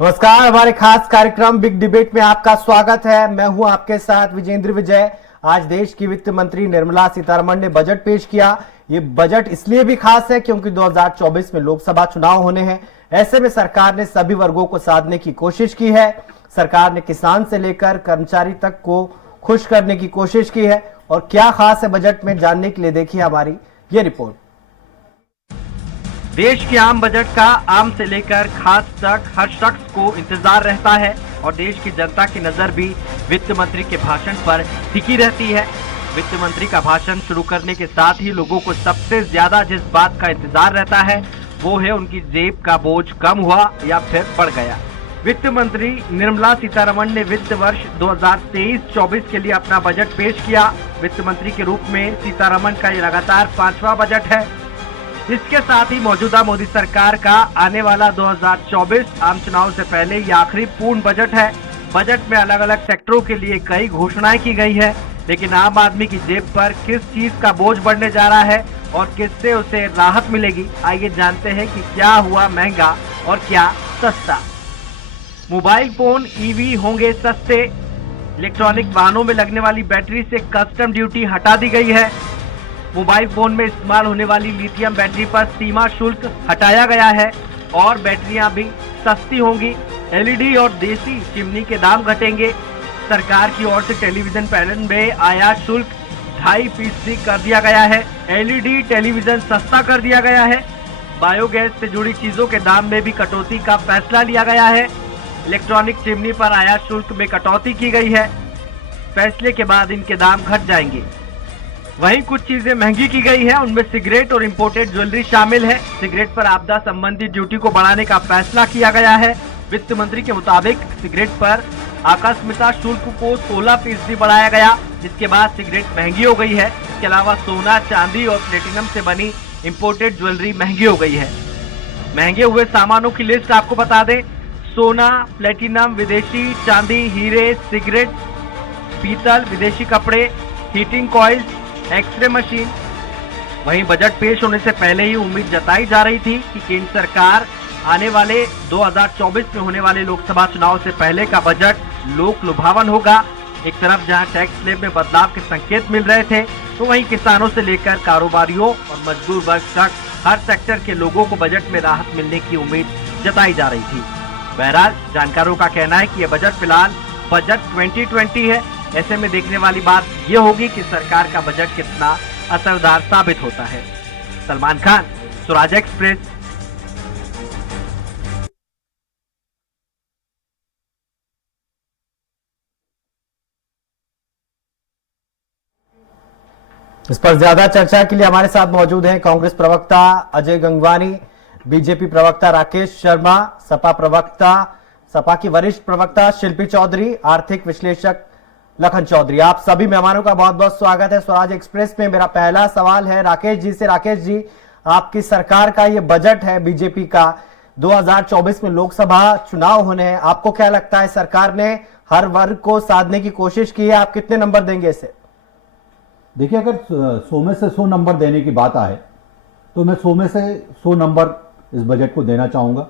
नमस्कार, हमारे खास कार्यक्रम बिग डिबेट में आपका स्वागत है। मैं हूं आपके साथ विजेंद्र विजय। आज देश की वित्त मंत्री निर्मला सीतारमण ने बजट पेश किया। ये बजट इसलिए भी खास है क्योंकि 2024 में लोकसभा चुनाव होने हैं। ऐसे में सरकार ने सभी वर्गों को साधने की कोशिश की है। सरकार ने किसान से लेकर कर्मचारी तक को खुश करने की कोशिश की है। और क्या खास है बजट में, जानने के लिए देखिए हमारी ये रिपोर्ट। देश के आम बजट का आम से लेकर खास तक हर शख्स को इंतजार रहता है और देश की जनता की नजर भी वित्त मंत्री के भाषण पर टिकी रहती है। वित्त मंत्री का भाषण शुरू करने के साथ ही लोगों को सबसे ज्यादा जिस बात का इंतजार रहता है वो है उनकी जेब का बोझ कम हुआ या फिर बढ़ गया। वित्त मंत्री निर्मला सीतारमण ने वित्त वर्ष 2023-24 के लिए अपना बजट पेश किया। वित्त मंत्री के रूप में सीतारमण का ये लगातार 5वां बजट है। इसके साथ ही मौजूदा मोदी सरकार का आने वाला 2024 आम चुनाव से पहले ये आखिरी पूर्ण बजट है। बजट में अलग अलग सेक्टरों के लिए कई घोषणाएं की गई है, लेकिन आम आदमी की जेब पर किस चीज का बोझ बढ़ने जा रहा है और किससे उसे राहत मिलेगी, आइए जानते हैं कि क्या हुआ महंगा और क्या सस्ता। मोबाइल फोन ईवी होंगे सस्ते। इलेक्ट्रॉनिक वाहनों में लगने वाली बैटरी से कस्टम ड्यूटी हटा दी गई है। मोबाइल फोन में इस्तेमाल होने वाली लिथियम बैटरी पर सीमा शुल्क हटाया गया है और बैटरियां भी सस्ती होंगी। एलईडी और देसी चिमनी के दाम घटेंगे। सरकार की ओर से टेलीविजन पैनल में आयात शुल्क 2.5% कर दिया गया है। एलईडी टेलीविजन सस्ता कर दिया गया है। बायोगैस से जुड़ी चीजों के दाम में भी कटौती का फैसला लिया गया है। इलेक्ट्रॉनिक चिमनी पर आयात शुल्क में कटौती की गई है। फैसले के बाद इनके दाम घट जाएंगे। वहीं कुछ चीजें महंगी की गई है, उनमें सिगरेट और इंपोर्टेड ज्वेलरी शामिल है। सिगरेट पर आपदा संबंधी ड्यूटी को बढ़ाने का फैसला किया गया है। वित्त मंत्री के मुताबिक सिगरेट पर आकस्मिकता शुल्क को 16% बढ़ाया गया, जिसके बाद सिगरेट महंगी हो गई है। इसके अलावा सोना, चांदी और प्लेटिनम से बनी इंपोर्टेड ज्वेलरी महंगी हो गई है। महंगे हुए सामानों की लिस्ट आपको बता दें। सोना, प्लेटिनम, विदेशी चांदी, हीरे, सिगरेट, पीतल, विदेशी कपड़े, हीटिंग कॉइल्स, एक्सरे मशीन। वहीं बजट पेश होने से पहले ही उम्मीद जताई जा रही थी कि केंद्र सरकार आने वाले 2024 में होने वाले लोकसभा चुनाव से पहले का बजट लोक लुभावन होगा। एक तरफ जहां टैक्स स्लैब में बदलाव के संकेत मिल रहे थे, तो वहीं किसानों से लेकर कारोबारियों और मजदूर वर्ग तक हर सेक्टर के लोगों को बजट में राहत मिलने की उम्मीद जताई जा रही थी। बहरहाल जानकारों का कहना है कि यह बजट फिलहाल बजट 2020 है। ऐसे में देखने वाली बात यह होगी कि सरकार का बजट कितना असरदार साबित होता है। सलमान खान, स्वराज एक्सप्रेस। इस पर ज्यादा चर्चा के लिए हमारे साथ मौजूद हैं कांग्रेस प्रवक्ता अजय गंगवानी, बीजेपी प्रवक्ता राकेश शर्मा, सपा प्रवक्ता, सपा की वरिष्ठ प्रवक्ता शिल्पी चौधरी, आर्थिक विश्लेषक लखन चौधरी। आप सभी मेहमानों का बहुत बहुत स्वागत है स्वराज एक्सप्रेस में। मेरा पहला सवाल है राकेश जी से। राकेश जी, आपकी सरकार का ये बजट है बीजेपी का, 2024 में लोकसभा चुनाव होने हैं, आपको क्या लगता है सरकार ने हर वर्ग को साधने की कोशिश की है? आप कितने नंबर देंगे इसे? देखिए, अगर 100 में से 100 नंबर देने की बात आए तो मैं 100 में से 100 नंबर इस बजट को देना चाहूंगा।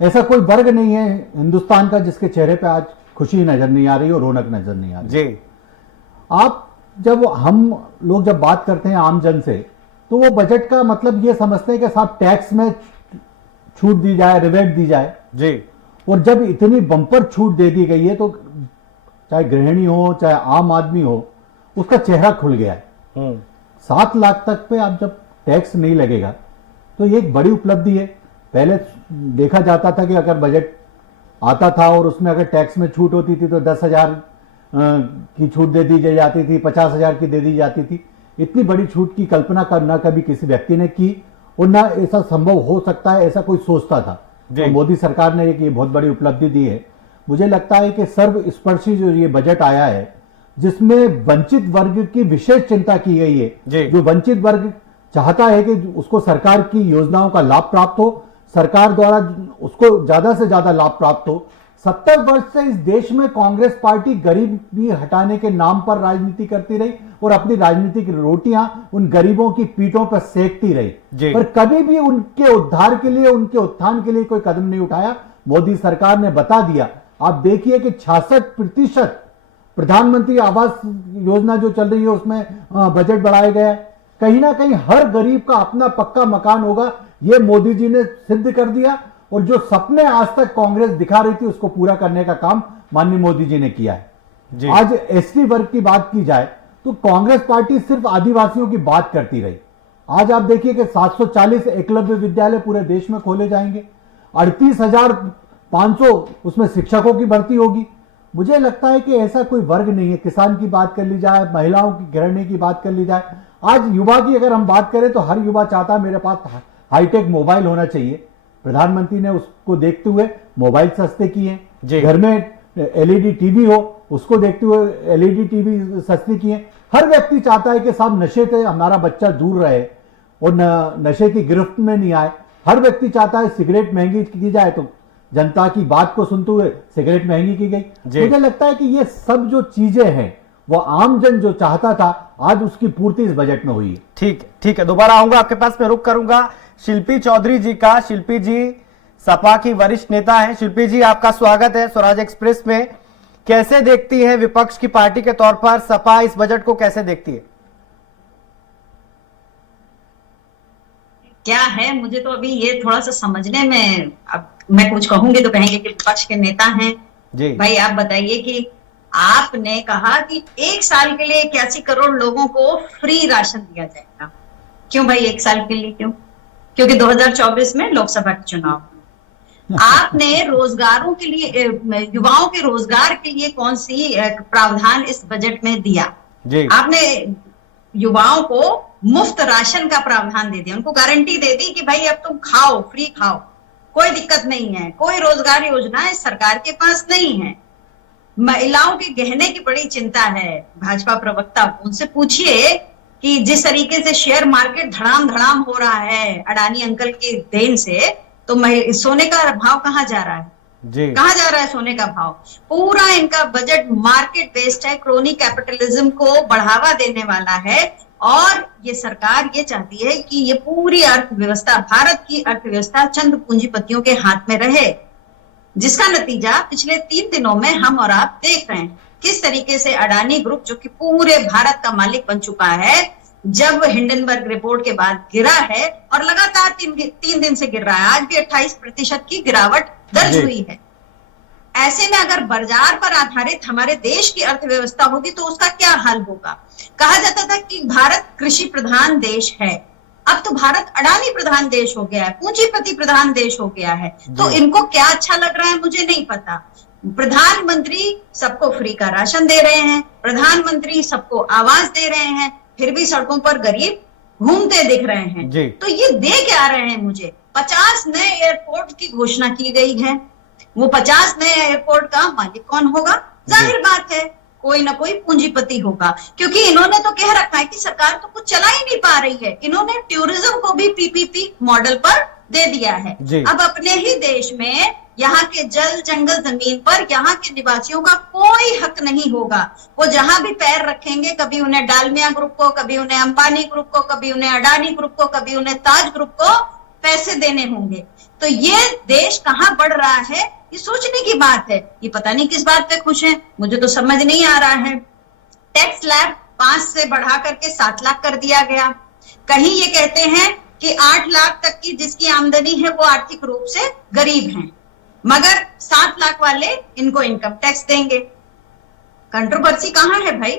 ऐसा कोई वर्ग नहीं है हिंदुस्तान का जिसके चेहरे पे आज खुशी नजर नहीं आ रही और रौनक नजर नहीं आ रही जी। हम लोग जब बात करते हैं आम जन से, तो वो बजट का मतलब ये समझते हैं कि साहब टैक्स में छूट दी जाए, रिबेट दी जाए जी। और जब इतनी बम्पर छूट दे दी गई है तो चाहे गृहिणी हो चाहे आम आदमी हो, उसका चेहरा खुल गया है। 7 लाख तक पे आप जब टैक्स नहीं लगेगा तो ये एक बड़ी उपलब्धि है। पहले देखा जाता था कि अगर बजट आता था और उसमें अगर टैक्स में छूट होती थी तो 10,000 की छूट दे दी जाती थी, 50,000 की दे दी जाती थी। इतनी बड़ी छूट की कल्पना ना कभी किसी व्यक्ति ने की और ना ऐसा संभव हो सकता है ऐसा कोई सोचता था। तो मोदी सरकार ने एक ये बहुत बड़ी उपलब्धि दी है। मुझे लगता है कि सर्वस्पर्शी जो ये बजट आया है, जिसमें वंचित वर्ग की विशेष चिंता की गई है। जो वंचित वर्ग चाहता है कि उसको सरकार की योजनाओं का लाभ प्राप्त हो, सरकार द्वारा उसको ज्यादा से ज्यादा लाभ प्राप्त हो। 70 वर्ष से इस देश में कांग्रेस पार्टी गरीबी हटाने के नाम पर राजनीति करती रही और अपनी राजनीतिक रोटियां उन गरीबों की पीठों पर सेकती रही, पर कभी भी उनके उद्धार के लिए, उनके उत्थान के लिए कोई कदम नहीं उठाया। मोदी सरकार ने बता दिया। आप देखिए कि 66% प्रधानमंत्री आवास योजना जो चल रही है उसमें बजट बढ़ाया गया है। कहीं ना कहीं हर गरीब का अपना पक्का मकान होगा, यह मोदी जी ने सिद्ध कर दिया। और जो सपने आज तक कांग्रेस दिखा रही थी उसको पूरा करने का काम माननीय मोदी जी ने किया है। आज एसटी वर्ग की बात की जाए तो कांग्रेस पार्टी सिर्फ आदिवासियों की बात करती रही। आज आप देखिए कि 740 एकलव्य विद्यालय पूरे देश में खोले जाएंगे, 38,500 उसमें शिक्षकों की भर्ती होगी। मुझे लगता है कि ऐसा कोई वर्ग नहीं है, किसान की बात कर ली जाए, महिलाओं की गृहिणी की बात कर ली जाए, आज युवा की अगर हम बात करें तो हर युवा चाहता है मेरे पास हाईटेक मोबाइल होना चाहिए। प्रधानमंत्री ने उसको देखते हुए मोबाइल सस्ते किए, घर में एलईडी टीवी हो उसको देखते हुए एलईडी टीवी सस्ती किए। हर व्यक्ति चाहता है कि साहब नशे से हमारा बच्चा दूर रहे और नशे की गिरफ्त में नहीं आए। हर व्यक्ति चाहता है सिगरेट महंगी की जाए तो जनता की बात को सुनते हुए सिगरेट महंगी की गई। मुझे लगता है कि ये सब जो चीजें हैं वो आमजन जो चाहता था आज उसकी पूर्ति इस बजट में हुई है। ठीक है, दोबारा आऊंगा आपके पास, मैं रुक करूंगा शिल्पी चौधरी जी का। शिल्पी जी सपा की वरिष्ठ नेता हैं। शिल्पी जी आपका स्वागत है स्वराज एक्सप्रेस में। कैसे देखती है विपक्ष की पार्टी के तौर पर सपा इस बजट को कैसे देखती है? क्या है, मुझे तो अभी ये थोड़ा सा समझने में, अब मैं कुछ कहूंगी तो कहेंगे कि विपक्ष के नेता हैं जी। भाई आप बताइए कि आपने कहा कि 1 साल के लिए 81 करोड़ लोगों को फ्री राशन दिया जाएगा। क्यों भाई 1 साल के लिए? क्यों? क्योंकि 2024 में लोकसभा के चुनाव। आपने रोजगारों के लिए, युवाओं के रोजगार के लिए कौन सी प्रावधान इस बजट में दिया जी? आपने युवाओं को मुफ्त राशन का प्रावधान दे दिया, उनको गारंटी दे दी कि भाई अब तुम खाओ, फ्री खाओ, कोई दिक्कत नहीं है। कोई रोजगार योजना इस सरकार के पास नहीं है। महिलाओं के गहने की बड़ी चिंता है भाजपा प्रवक्ता को, उनसे पूछिए कि जिस तरीके से शेयर मार्केट धड़ाम धड़ाम हो रहा है अडानी अंकल की देन से, तो सोने का भाव कहाँ जा रहा है जी? कहाँ जा रहा है सोने का भाव? पूरा इनका बजट मार्केट बेस्ड है, क्रोनी कैपिटलिज्म को बढ़ावा देने वाला है। और ये सरकार ये चाहती है कि ये पूरी अर्थव्यवस्था, भारत की अर्थव्यवस्था चंद पूंजीपतियों के हाथ में रहे, जिसका नतीजा पिछले 3 दिनों में हम और आप देख रहे हैं। किस तरीके से अडानी ग्रुप, जो कि पूरे भारत का मालिक बन चुका है, जब हिंडनबर्ग रिपोर्ट के बाद गिरा है और लगातार 3 दिन से गिर रहा है, आज भी 28% की गिरावट दर्ज हुई है। ऐसे में अगर बाजार पर आधारित हमारे देश की अर्थव्यवस्था होगी तो उसका क्या हाल होगा? कहा जाता था कि भारत कृषि प्रधान देश है, अब तो भारत अडानी प्रधान देश हो गया है, पूंजीपति प्रधान देश हो गया है। तो इनको क्या अच्छा लग रहा है मुझे नहीं पता। प्रधानमंत्री सबको फ्री का राशन दे रहे हैं, प्रधानमंत्री सबको आवास दे रहे हैं, फिर भी सड़कों पर गरीब घूमते दिख रहे हैं। तो ये दे क्या रहे हैं मुझे? 50 नए एयरपोर्ट की घोषणा की गई है। वो 50 नए एयरपोर्ट का मालिक कौन होगा? जाहिर बात है कोई ना कोई पूंजीपति होगा, क्योंकि इन्होंने तो कह रखा है कि सरकार तो कुछ चला ही नहीं पा रही है। इन्होंने टूरिज्म को भी पीपीपी मॉडल पर दे दिया है। अब अपने ही देश में यहाँ के जल जंगल जमीन पर यहाँ के निवासियों का कोई हक नहीं होगा। वो जहां भी पैर रखेंगे, कभी उन्हें डालमिया ग्रुप को, कभी उन्हें अंबानी ग्रुप को, कभी उन्हें अडानी ग्रुप को, कभी उन्हें ताज ग्रुप को पैसे देने होंगे। तो ये देश कहाँ बढ़ रहा है, ये सोचने की बात है। ये पता नहीं किस बात पे खुश है, मुझे तो समझ नहीं आ रहा है। टैक्स स्लैब 5 से बढ़ा करके 7 लाख कर दिया गया। कहीं ये कहते हैं कि 8 लाख तक की जिसकी आमदनी है वो आर्थिक रूप से गरीब हैं, मगर 7 लाख वाले इनको इनकम टैक्स देंगे। कंट्रोवर्सी कहाँ है भाई?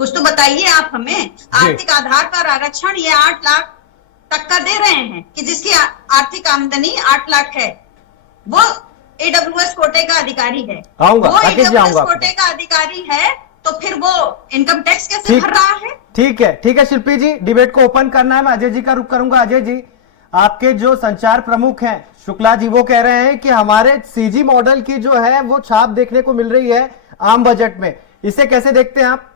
कुछ तो बताइए आप हमें। आर्थिक आधार पर आरक्षण ये 8 लाख तक का दे रहे हैं कि जिसकी आर्थिक आमदनी 8 लाख है वो AWS कोटे का अधिकारी है। वो AWS कोटे का अधिकारी है तो फिर वो इनकम टैक्स कैसे भर रहा है? ठीक है शिल्पी जी, डिबेट को ओपन करना है। मैं अजय जी का रुख करूंगा। अजय जी, आपके जो संचार प्रमुख हैं शुक्ला जी, वो कह रहे हैं कि हमारे सीजी मॉडल की जो है वो छाप देखने को मिल रही है आम बजट में, इसे कैसे देखते हैं आप?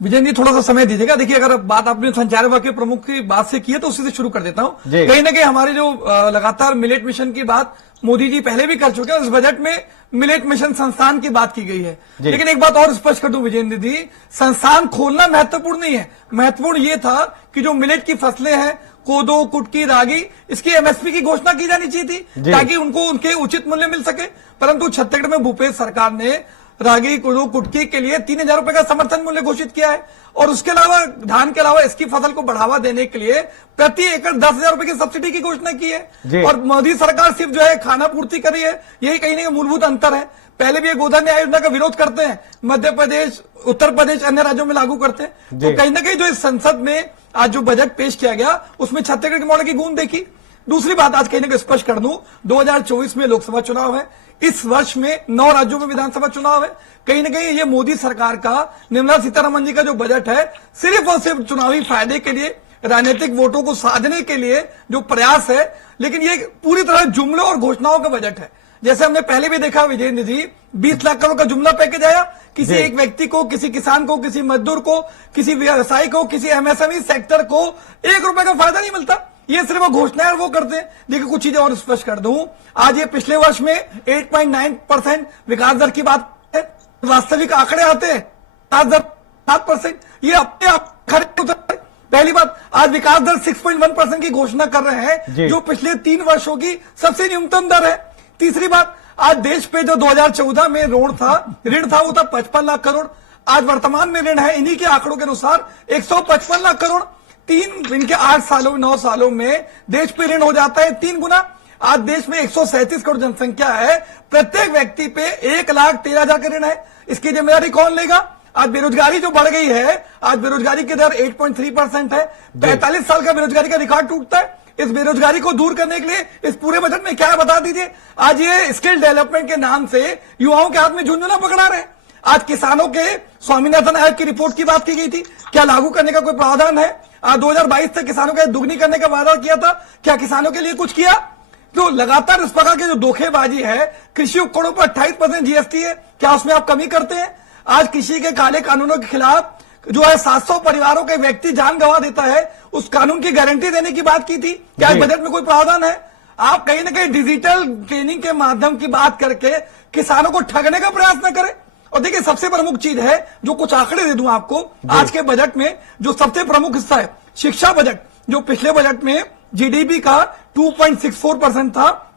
विजय जी थोड़ा सा समय दीजिएगा। देखिए, अगर बात आपने संचार विभाग के प्रमुख की बात से की है तो उसी से शुरू कर देता हूं। कहीं ना कहीं हमारे जो लगातार मिलेट मिशन की बात मोदी जी पहले भी कर चुके हैं, उस बजट में मिलेट मिशन संस्थान की बात की गई है। लेकिन एक बात और स्पष्ट कर दूं विजेंद्र जी, संस्थान खोलना महत्वपूर्ण नहीं है। महत्वपूर्ण ये था कि जो मिलेट की फसलें हैं कोदो, कुटकी, रागी, इसकी एमएसपी की घोषणा की जानी चाहिए थी ताकि उनको उनके उचित मूल्य मिल सके। परंतु छत्तीसगढ़ में भूपेश सरकार ने रागी, कोदो, कुटकी के लिए 3,000 रुपए का समर्थन मूल्य घोषित किया है और उसके अलावा धान के अलावा इसकी फसल को बढ़ावा देने के लिए प्रति एकड़ 10,000 रुपए की सब्सिडी की घोषणा की है। और मोदी सरकार सिर्फ जो है खाना पूर्ति कर रही है, यही कहीं ना कहीं मूलभूत अंतर है। पहले भी ये गोधन न्याय योजना का विरोध करते हैं, मध्य प्रदेश, उत्तर प्रदेश, अन्य राज्यों में लागू करते हैं। तो कहीं ना कहीं जो इस संसद में आज जो बजट पेश किया गया उसमें छत्तीसगढ़ के मॉडल की गूंज देखी। दूसरी बात आज कहीं ना कहीं स्पष्ट कर दूं, 2024 में लोकसभा चुनाव है, इस वर्ष में 9 राज्यों में विधानसभा चुनाव है। कहीं ना कहीं ये मोदी सरकार का, निर्मला सीतारमण जी का जो बजट है, सिर्फ और सिर्फ चुनावी फायदे के लिए, राजनीतिक वोटों को साधने के लिए जो प्रयास है, लेकिन ये पूरी तरह जुमलों और घोषणाओं का बजट है। जैसे हमने पहले भी देखा विजेंद्र जी, 20 लाख करोड़ का जुमला पैकेज आया, किसी एक व्यक्ति को, किसी किसान को, किसी मजदूर को, किसी व्यवसायी को, किसी एमएसएमई सेक्टर को 1 रुपए का फायदा नहीं मिलता। ये सिर्फ घोषणाएं वो करते हैं। देखिए कुछ चीजें और स्पष्ट कर दूं, आज ये पिछले वर्ष में 8.9% विकास दर की बात है, वास्तविक आंकड़े आते हैं विकास दर 7%, ये अपने आप खड़े उतर। पहली बात, आज विकास दर 6.1% की घोषणा कर रहे हैं, जो पिछले 3 वर्षों की सबसे न्यूनतम दर है। तीसरी बात, आज देश पे जो 2014 में ऋण था वो था 55 लाख करोड़, आज वर्तमान में ऋण है इन्हीं के आंकड़ों के अनुसार 155 लाख करोड़। इनके 8 सालों 9 सालों में देश पे ऋण हो जाता है 3 गुना। आज देश में 137 करोड़ जनसंख्या है, प्रत्येक व्यक्ति पे 1,13,000 का ऋण है। इसकी जिम्मेदारी कौन लेगा? आज बेरोजगारी जो बढ़ गई है, आज बेरोजगारी की दर 8.3% है, 45 साल का बेरोजगारी का रिकॉर्ड टूटता है। इस बेरोजगारी को दूर करने के लिए इस पूरे बजट में क्या है बता दीजिए। आज ये स्किल डेवलपमेंट के नाम से युवाओं के हाथ में झुंझुना पकड़ा रहे हैं। आज किसानों के स्वामीनाथन आयोग की रिपोर्ट की बात की गई थी, क्या लागू करने का कोई प्रावधान है? 2022 से किसानों का दुगनी करने का वादा किया था, क्या किसानों के लिए कुछ किया? तो लगातार इस प्रकार की जो धोखेबाजी है, कृषि उपकरणों पर 28% जीएसटी है, क्या उसमें आप कमी करते हैं? आज कृषि के काले कानूनों के खिलाफ जो है 700 परिवारों के व्यक्ति जान गंवा देता है, उस कानून की गारंटी देने की बात की थी, क्या इस बजट में कोई प्रावधान है? आप कहीं ना कहीं डिजिटल ट्रेनिंग के माध्यम की बात करके किसानों को ठगने का प्रयास न करें। और देखिए सबसे प्रमुख चीज है, जो कुछ आंकड़े दे दूं आपको, आज के बजट में जो सबसे प्रमुख हिस्सा है शिक्षा बजट, जो पिछले बजट में जीडीपी का 2.64% था,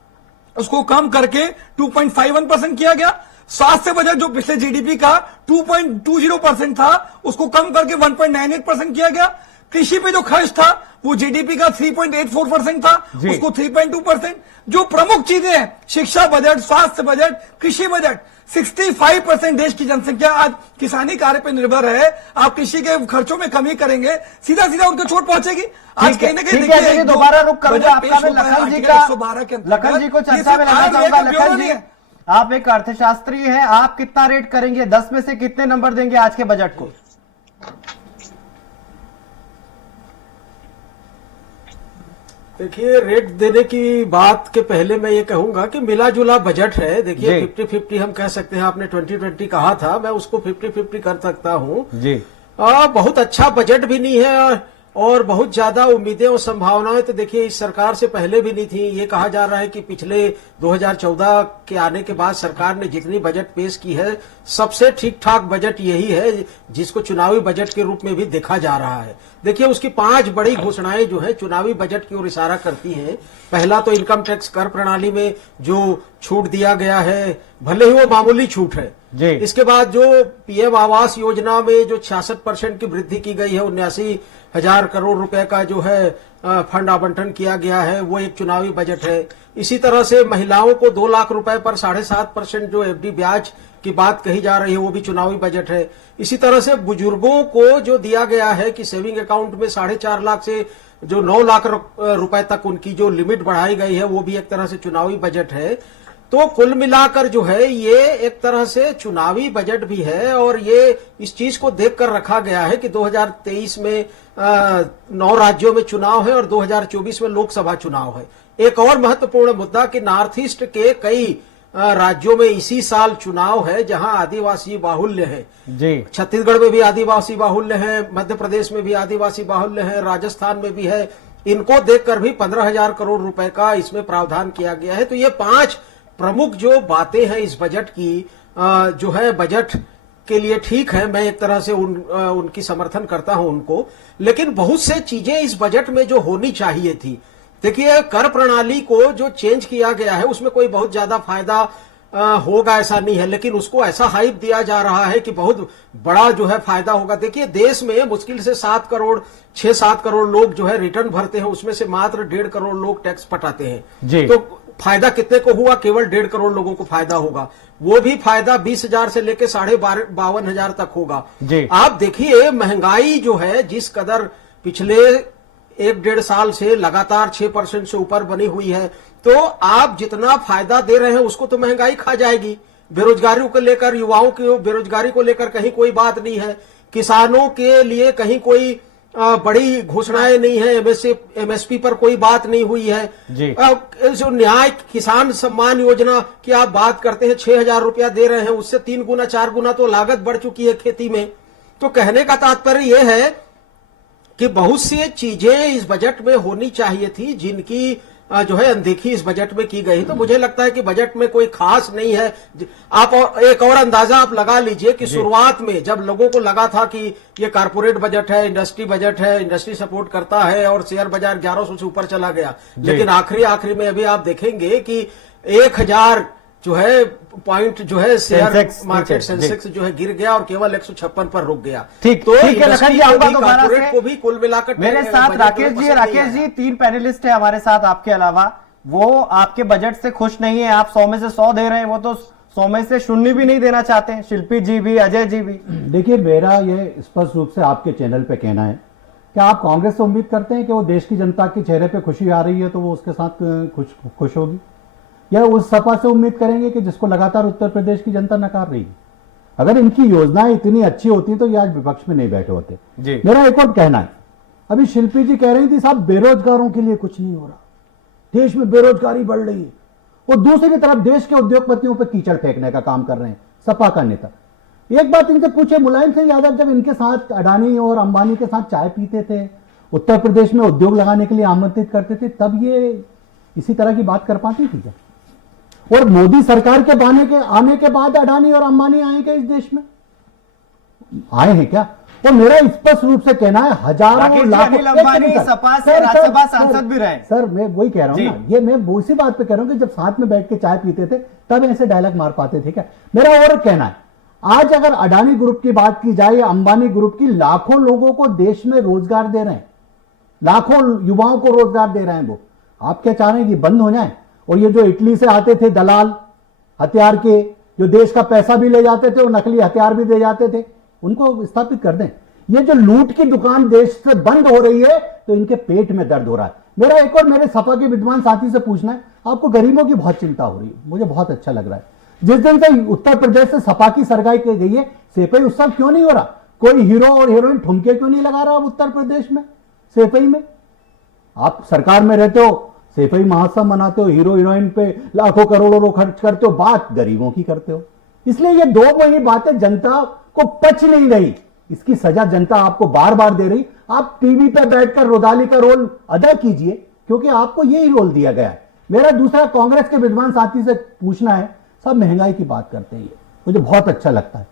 उसको कम करके 2.51% किया गया। स्वास्थ्य बजट जो पिछले जीडीपी का 2.20% था, उसको कम करके 1.98% किया गया। कृषि पे जो खर्च था वो जीडीपी का 3.84% था, उसको 3.2%। जो प्रमुख चीजें हैं, शिक्षा बजट, स्वास्थ्य बजट, कृषि बजट, 65% देश की जनसंख्या आज किसानी कार्य पे निर्भर है। आप कृषि के खर्चों में कमी करेंगे, सीधा सीधा उनको चोट पहुंचेगी। आज कहीं ना कहीं देखिए, दोबारा रुक करूंगा आपका, मैं लखन जी को चर्चा में लाना चाहूंगा। लखन जी, आप एक अर्थशास्त्री हैं, आप कितना रेट करेंगे, 10 में से कितने नंबर देंगे आज के बजट को? देखिए, रेट देने की बात के पहले मैं ये कहूंगा कि मिला जुला बजट है। देखिए 50-50 हम कह सकते हैं, आपने 2020 कहा था, मैं उसको 50-50 कर सकता हूं जी। बहुत अच्छा बजट भी नहीं है और बहुत ज्यादा उम्मीदें और संभावनाएं तो देखिए इस सरकार से पहले भी नहीं थी। ये कहा जा रहा है कि पिछले 2014 के आने के बाद सरकार ने जितनी बजट पेश की है, सबसे ठीक ठाक बजट यही है, जिसको चुनावी बजट के रूप में भी देखा जा रहा है। देखिए उसकी 5 बड़ी घोषणाएं जो है चुनावी बजट की ओर इशारा करती हैं। पहला तो इनकम टैक्स कर प्रणाली में जो छूट दिया गया है, भले ही वो मामूली छूट है जी। इसके बाद जो पीएम आवास योजना में जो 66% की वृद्धि की गई है, 79,000 करोड़ रुपए का जो है फंड आवंटन किया गया है, वो एक चुनावी बजट है। इसी तरह से महिलाओं को 2 लाख रुपए पर 7.5% जो एफडी ब्याज की बात कही जा रही है, वो भी चुनावी बजट है। इसी तरह से बुजुर्गों को जो दिया गया है कि सेविंग अकाउंट में 4.5 लाख से जो 9 लाख रुपए तक उनकी जो लिमिट बढ़ाई गई है, वो भी एक तरह से चुनावी बजट है। तो कुल मिलाकर जो है ये एक तरह से चुनावी बजट भी है और ये इस चीज को देखकर रखा गया है कि 2023 में 9 राज्यों में चुनाव है और 2024 में लोकसभा चुनाव है। एक और महत्वपूर्ण मुद्दा कि नॉर्थ ईस्ट के कई राज्यों में इसी साल चुनाव है जहां आदिवासी बाहुल्य है जी। छत्तीसगढ़ में भी आदिवासी बाहुल्य है, मध्य प्रदेश में भी आदिवासी बाहुल्य है, राजस्थान में भी है। इनको देखकर भी 15,000 करोड़ रुपए का इसमें प्रावधान किया गया है। तो ये 5 प्रमुख जो बातें हैं इस बजट की, जो है बजट के लिए ठीक है, मैं एक तरह से उनकी समर्थन करता हूं उनको, लेकिन बहुत से चीजें इस बजट में जो होनी चाहिए थी, देखिए कर प्रणाली को जो चेंज किया गया है उसमें कोई बहुत ज्यादा फायदा होगा ऐसा नहीं है, लेकिन उसको ऐसा हाइप दिया जा रहा है कि बहुत बड़ा जो है फायदा होगा। देखिए देश में मुश्किल से 6-7 करोड़ लोग जो है रिटर्न भरते हैं, उसमें से मात्र 1.5 करोड़ लोग टैक्स पटाते हैं। तो फायदा कितने को हुआ? केवल 1.5 करोड़ लोगों को फायदा होगा, वो भी फायदा 20,000 से लेकर 52,000 तक होगा। आप देखिए महंगाई जो है जिस कदर पिछले 1-1.5 साल से लगातार 6% से ऊपर बनी हुई है, तो आप जितना फायदा दे रहे हैं उसको तो महंगाई खा जाएगी। बेरोजगारी को लेकर, युवाओं की बेरोजगारी को लेकर कहीं कोई बात नहीं है, किसानों के लिए कहीं कोई बड़ी घोषणाएं नहीं है, एमएसपी पर कोई बात नहीं हुई है। जो न्याय किसान सम्मान योजना की आप बात करते हैं, 6,000 रुपया दे रहे हैं, उससे 3 गुना 4 गुना तो लागत बढ़ चुकी है खेती में। तो कहने का तात्पर्य यह है कि बहुत सी चीजें इस बजट में होनी चाहिए थी जिनकी जो है अनदेखी इस बजट में की गई। तो मुझे लगता है कि बजट में कोई खास नहीं है। आप एक और अंदाजा आप लगा लीजिए कि शुरुआत में जब लोगों को लगा था कि ये कारपोरेट बजट है, इंडस्ट्री बजट है, इंडस्ट्री सपोर्ट करता है और शेयर बाजार 1100 से ऊपर चला गया, लेकिन आखिरी में अभी आप देखेंगे कि 1000 जो है पॉइंट जो है शेयर मार्केट सेंसेक्स जो है गिर गया और केवल 156 पर रुक गया। ठीक तो ठीक है लखन जी, आऊंगा दोबारा से। को भी कुल मिलाकर मेरे साथ राकेश जी 3 पैनलिस्ट है हमारे साथ आपके अलावा, वो आपके बजट से खुश नहीं है। आप 100 में से 100 दे रहे हैं, वो तो 100 में से 0 भी नहीं देना चाहते हैं। शिल्पी जी भी, अजय जी भी। देखिए मेरा ये स्पष्ट रूप से आपके चैनल पे कहना है कि आप कांग्रेस से उम्मीद करते हैं कि वो देश की जनता के चेहरे पे खुशी आ रही है तो वो उसके साथ खुश होगी, या उस सपा से उम्मीद करेंगे कि जिसको लगातार उत्तर प्रदेश की जनता नकार रही है। अगर इनकी योजनाएं इतनी अच्छी होती तो ये आज विपक्ष में नहीं बैठे होते। मेरा एक और कहना है, अभी शिल्पी जी कह रही थी साहब बेरोजगारों के लिए कुछ नहीं हो रहा, देश में बेरोजगारी बढ़ रही है, वो दूसरी तरफ देश के उद्योगपतियों पर कीचड़ फेंकने का काम कर रहे हैं सपा का नेता। एक बात इनसे पूछे, मुलायम सिंह यादव जब इनके साथ अडानी और अंबानी के साथ चाय पीते थे, उत्तर प्रदेश में उद्योग लगाने के लिए आमंत्रित करते थे, तब ये इसी तरह की बात कर पाती थी क्या? और मोदी सरकार के आने के बाद अडानी और अंबानी आए क्या इस देश में? आए हैं क्या? तो मेरा स्पष्ट रूप से कहना है, हजारों लाखों सपा से राज्यसभा सांसद भी रहे। सर मैं वही कह रहा हूं ना, ये मैं उसी बात पे कह रहा हूं कि जब साथ में बैठ के चाय पीते थे तब ऐसे डायलॉग मार पाते थे क्या? मेरा और कहना है, आज अगर अडानी ग्रुप की बात की जाए या अंबानी ग्रुप की, लाखों लोगों को देश में रोजगार दे रहे हैं, लाखों युवाओं को रोजगार दे रहे हैं वो। आप क्या चाह रहे हैं कि बंद हो जाए? और ये जो इटली से आते थे दलाल हथियार के, जो देश का पैसा भी ले जाते थे और नकली हथियार भी दे जाते थे, उनको स्थापित कर दें। ये जो लूट की दुकान देश से बंद हो रही है तो इनके पेट में दर्द हो रहा है। मेरा एक और मेरे सपा के विद्वान साथी से पूछना है, आपको गरीबों की बहुत चिंता हो रही है, मुझे बहुत अच्छा लग रहा है। जिस दिन से उत्तर प्रदेश से सपा की सरगाई की गई है, सेपई उत्सव क्यों नहीं हो रहा? कोई हीरो और हीरोइन ठुमके क्यों नहीं लगा रहा उत्तर प्रदेश में सेपई में? आप सरकार में रहते हो, सेपई महोत्सव मनाते हो, हीरो हीरोइन पे लाखों करोड़ों खर्च करते हो, बात गरीबों की करते हो। इसलिए ये दो वही बातें जनता को पच नहीं रही, इसकी सजा जनता आपको बार बार दे रही। आप टीवी पे बैठकर रोदाली का रोल अदा कीजिए, क्योंकि आपको यही रोल दिया गया है। मेरा दूसरा कांग्रेस के विद्वान साथी से पूछना है, सब महंगाई की बात करते हैं, मुझे बहुत अच्छा लगता है।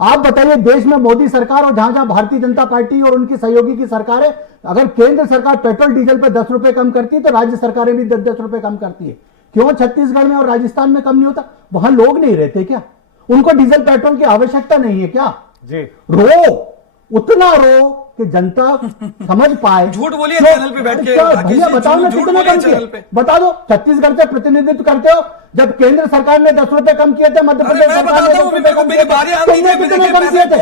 आप बताइए, देश में मोदी सरकार और जहां जहां भारतीय जनता पार्टी और उनकी सहयोगी की सरकार है, अगर केंद्र सरकार पेट्रोल डीजल पे 10 रुपए कम करती है तो राज्य सरकारें भी 10-10 रुपए कम करती है। क्यों छत्तीसगढ़ में और राजस्थान में कम नहीं होता? वहां लोग नहीं रहते क्या? उनको डीजल पेट्रोल की आवश्यकता नहीं है क्या? जी रो, उतना रो कि जनता समझ पाए। झूठ बोलिए चैनल पे बैठ के, भैया बताओ ना कितना कम किया, बता दो। छत्तीसगढ़ से प्रतिनिधित्व करते हो, जब केंद्र सरकार ने 10 रुपए कम किए थे, मध्य प्रदेश सरकार ने 10 रुपए कम किए थे, तुमने कितने कम किए थे?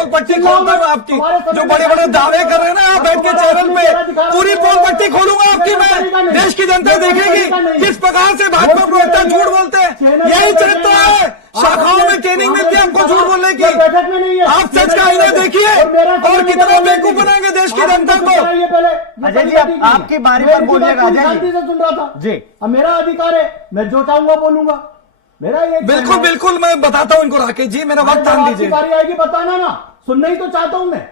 आपकी जो बड़े बड़े दावे कर रहे हैं ना, आप बैठ के चैनल पे पूरी पोल पट्टी खोलूंगा आपकी मैं, देश की जनता देखेगी किस प्रकार से भाजपा प्रवक्ता झूठ बोलते हैं। यही चरित्र है, शाखाओं में ट्रेनिंग मिलती है आपको झूठ बोलने की। आप सच का आईना देखिए और कितना बेवकूफ बनाएंगे देश की जनता को। अजय जी आपकी बारी पर बोलिएगा। अजय जी सुन रहा था जी, अब मेरा अधिकार है, मैं जो चाहूंगा बोलूंगा। मेरा ये बिल्कुल बिल्कुल, मैं बताता हूं इनको राकेश जी, मेरा वक्त टाइम दीजिए। बारी आएगी बताना ना, सुनना ही तो चाहता हूं मैं,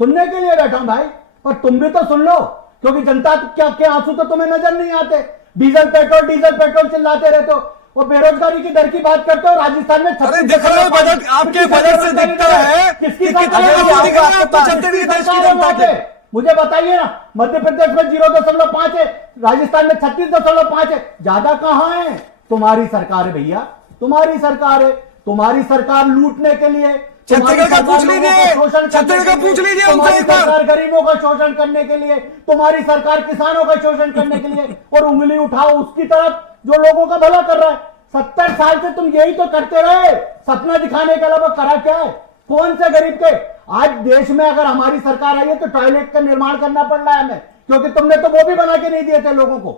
सुनने के लिए बैठा हूं भाई। और तुम भी तो सुन लो, क्योंकि जनता क्या आंसू तो तुम्हें नजर नहीं आते। डीजल पेट्रोल चिल्लाते रहते हो। और बेरोजगारी की दर की बात करते हो। राजस्थान में अरे दिख रहा है बजट, आपके बजट से दिखता है कि कितने मोदी कर रहे हैं तो छत्तीसगढ़ की देश की जनता के। मुझे बताइए ना, मध्य प्रदेश में 0.5 है, राजस्थान में 36.5 है, ज्यादा कहां है? तुम्हारी सरकार है भैया, तुम्हारी सरकार है। तुम्हारी सरकार लूटने के लिए, छत्तीसगढ़ का पूछ लीजिए, छत्तीसगढ़ का पूछ लीजिए उनसे एक बार। गरीबों का शोषण करने के लिए, तुम्हारी सरकार किसानों का शोषण करने के लिए, और उंगली उठाओ उसकी तरफ जो लोगों का भला कर रहा है। 70 साल से तुम यही तो करते रहे, सपना दिखाने के अलावा करा क्या है? कौन से गरीब के? आज देश में अगर हमारी सरकार आई है तो टॉयलेट का निर्माण करना पड़ रहा है हमें, क्योंकि तुमने तो वो भी बना के नहीं दिए थे लोगों को।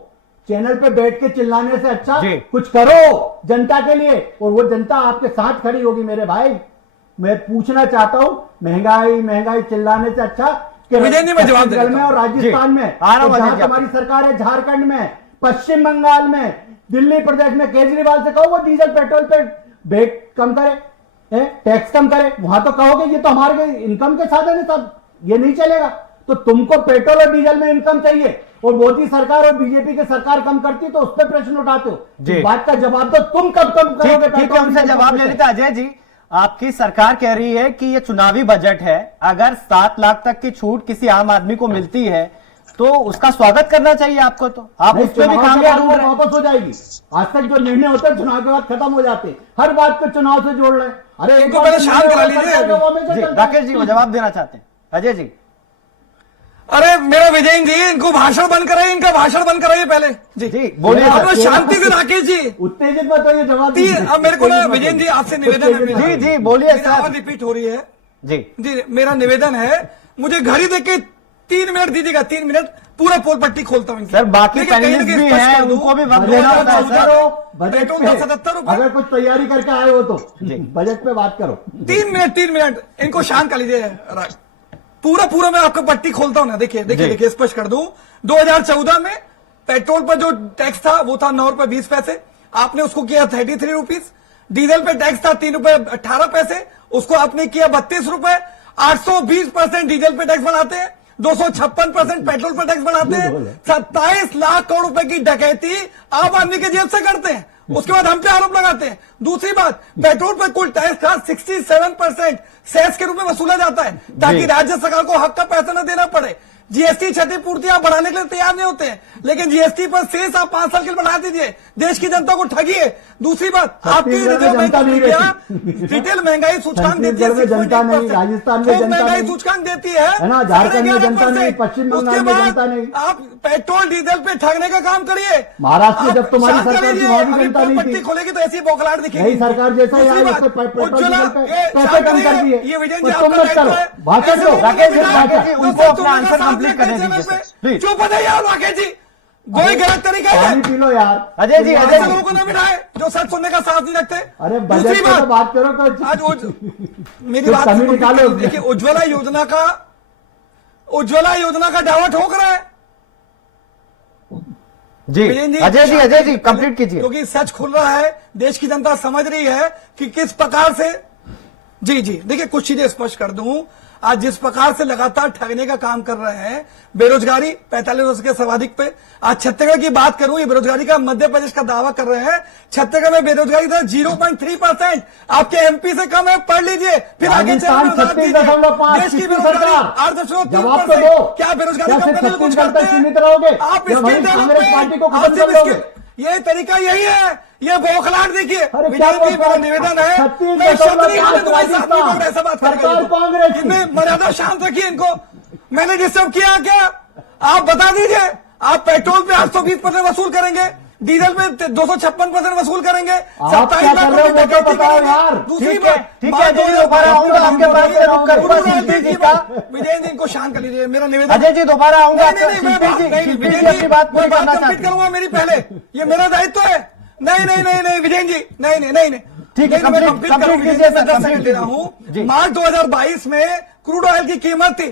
चैनल पे बैठ के चिल्लाने से अच्छा कुछ करो जनता के लिए, और वो जनता आपके साथ खड़ी होगी। मेरे भाई, मैं पूछना चाहता हूं, महंगाई महंगाई चिल्लाने से अच्छा छत्तीसगढ़ में और राजस्थान में, जहां तुम्हारी सरकार है, झारखंड में, पश्चिम बंगाल में, दिल्ली प्रदेश में, केजरीवाल से कहो वो डीजल पेट्रोल पे बेट कम करे, टैक्स कम करे। वहां तो कहोगे ये तो हमारे इनकम के साधन है सब, ये नहीं चलेगा। तो तुमको पेट्रोल और डीजल में इनकम चाहिए, और मोदी सरकार और बीजेपी की सरकार कम करती तो उस पर प्रश्न उठाते हो। बात का जवाब तो तुम कब करोगे? ठीक है, उनसे जवाब ले लेते। अजय जी, आपकी सरकार कह रही है कि ये चुनावी बजट है, अगर 7 लाख तक की छूट किसी आम आदमी को मिलती है तो उसका स्वागत करना चाहिए आपको। तो आप उस पर भी कामयाब वापस हो जाएगी। आज तक जो निर्णय होते हैं चुनाव के बाद खत्म हो जाते हैं, हर बात को चुनाव से जोड़ रहे हैं। अरे इनको पहले शांत करा लीजिए। राकेश जी वो जवाब देना चाहते हैं। अजय जी, अरे मेरा विजय जी, इनको भाषण बंद कराइए, इनका भाषण बंद कराइए पहले। जी बोलिए शांति से। राकेश जी उत्तेजित मत होइए, जवाब अब मेरे को ना विजय जी आपसे निवेदन है। जी बोलिए सर, रिपीट हो रही है। जी मेरा निवेदन है, मुझे घड़ी देख के 3 मिनट दीजिएगा, 3 मिनट पूरा पोल पट्टी खोलता हूँ सर। बाकी पैनलिस्ट भी हैं, उनको भी वक्त देना होता है सर। पेट्रोल 77 रुपए, अगर कुछ तैयारी करके आए हो तो बजट पे बात करो। 3 मिनट इनको शांत कर लीजिए। पूरा मैं आपको पट्टी खोलता हूं ना। देखिए स्पष्ट कर दूं, 2014 में पेट्रोल पर जो टैक्स था वो था 9 रुपए 20 पैसे, आपने उसको किया 33 रुपीज। डीजल पे टैक्स था 3 रुपए 18 पैसे, उसको आपने किया 32 रुपए। 820% डीजल पे टैक्स बढ़ाते हैं, 256% पेट्रोल पर टैक्स बढ़ाते हैं, 27 लाख करोड़ रुपए की डकैती आम आदमी के जेब से करते हैं। उसके बाद हम पे आरोप लगाते हैं। दूसरी बात, पेट्रोल पर कुल टैक्स का 67% सेस के रूप में वसूला जाता है, ताकि राज्य सरकार को हक का पैसा न देना पड़े। जीएसटी क्षतिपूर्ति आप बढ़ाने के लिए तैयार नहीं होते हैं, लेकिन जीएसटी पर सेस आप 5 साल के लिए बढ़ा दीजिए, देश की जनता को ठगिए। दूसरी बात, आपकी reserve bank of India retail महंगाई सूचकांक देती है, राजस्थान में महंगाई सूचकांक देती है, झारखंड में जनता नहीं, पश्चिम बंगाल में जनता नहीं। आप पेट्रोल डीजल पे ठगने का काम करिए। महाराष्ट्र में जब तुम्हारी सरकार थी वहां भी जनता नहीं थी, खोलेगी तो ऐसी बौखलाहट दिखेगी। नई सरकार जैसा पैसे कम कर दिए। ये विजय जी तुम मत करो, भाषण दो। उनको अपना आंसर कंप्लीट करने दीजिए। चुप हो जाइए राकेश जी, कोई गलत तरीका है। पानी पी लो यार। अजय जी, लोगों को न मिलाए जो सच सुनने का साथ नहीं रखते। अरे दूसरी बात करो तो आज मेरी बात निकालो। देखिए, उज्ज्वला योजना का दावा ठोक रहा है जी। अजय जी कंप्लीट कीजिए, क्योंकि सच खुल रहा है, देश की जनता समझ रही है कि किस प्रकार से। जी देखिए, कुछ चीजें स्पष्ट कर दूं। आज जिस प्रकार से लगातार ठगने का काम कर रहे हैं, बेरोजगारी 45 वर्ष के सर्वाधिक पे। आज छत्तीसगढ़ की बात करूं, ये बेरोजगारी का मध्य प्रदेश का दावा कर रहे हैं। छत्तीसगढ़ में बेरोजगारी दर 0.3%, आपके एमपी से कम है, पढ़ लीजिए। फिर आगे देश की बेरोजगारी 8.3%। क्या बेरोजगारी कम करने की कोशिश करते हैं आप? इसके ये तरीका यही है, ये बौखलाहट देखिए। मेरा निवेदन है, ऐसा बात करेंगे, इनमें मर्यादा शांत रखिए इनको। मैंने डिस्टर्ब किया क्या? आप बता दीजिए। आप पेट्रोल पे 820% वसूल करेंगे, डीजल पे 256% वसूल करेंगे, 27 लाख रुपए डकैती करेंगे। दूसरी बात, विजय जी इनको शांत कर लीजिए, मेरा निवेदन। अजय जी दोबारा आऊंगा, कंप्लीट करूंगा मेरी पहले, ये मेरा दायित्व है। नहीं विजय जी, नहीं ठीक है, कंप्लीट कीजिए। मैं 10 सेकंड दे रहा हूँ। मार्च 2022 में क्रूड ऑयल की कीमत थी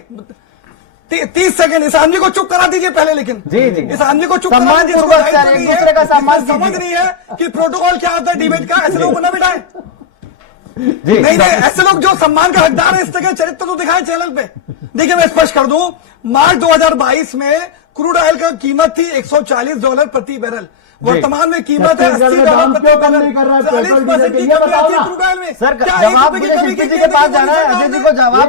30 सेकंड। इस आदमी को चुप करा दीजिए पहले, लेकिन जी इस आदमी को चुप करा दीजिए। एक दूसरे का सम्मान समझ नहीं है कि प्रोटोकॉल क्या होता है डिबेट का। ऐसे लोगों को न बिठाए। नहीं ऐसे लोग जो सम्मान का हकदार है, इस तरह चरित्र तो दिखाए चैनल पे। देखिए मैं स्पष्ट कर दूं, मार्च 2022 में क्रूड ऑयल का कीमत थी $140 प्रति बैरल, वर्तमान में कीमत है $80 प्रति बैरल। 40% की कमी आती है क्रूड ऑयल में। सर जवाब मुझे शिल्पी जी के पास जाना है, अजय जी को जवाब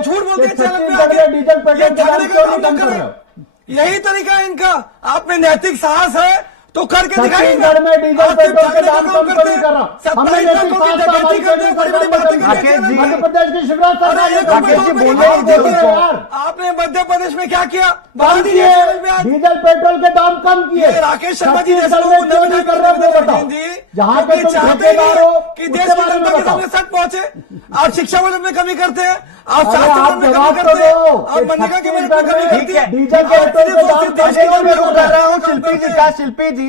झूठ बोलते चैनल पे, यही तरीका है इनका। आप में नैतिक साहस है तो करके दिखाइए। छत्तीसगढ़ में डीजल पेट्रोल के दाम कम क्यों नहीं कर रहा? हमने नैतिक साहस का हमारी राकेश जी, मध्य प्रदेश की शिवराज राकेश जी बोलिए यार, आपने मध्य प्रदेश में क्या किया? कम किए, डीजल पेट्रोल के दाम कम किए। राकेश शर्मा जी छत्तीसगढ़ में क्यों नहीं कर रहे हो बताओ? जहाँ पे तुम ठेकेदार हो कि देश की जनता के सामने सच पहुंचे। आप शिक्षा बजट में कमी करते हैं, आप आप स्वास्थ्य में कमी जवाब तो करते हैं, दो। आप मनरेगा के बजट में कमी करती है। डीजल पेट्रोल के दाम कर रहा हूँ शिल्पी जी का। शिल्पी जी,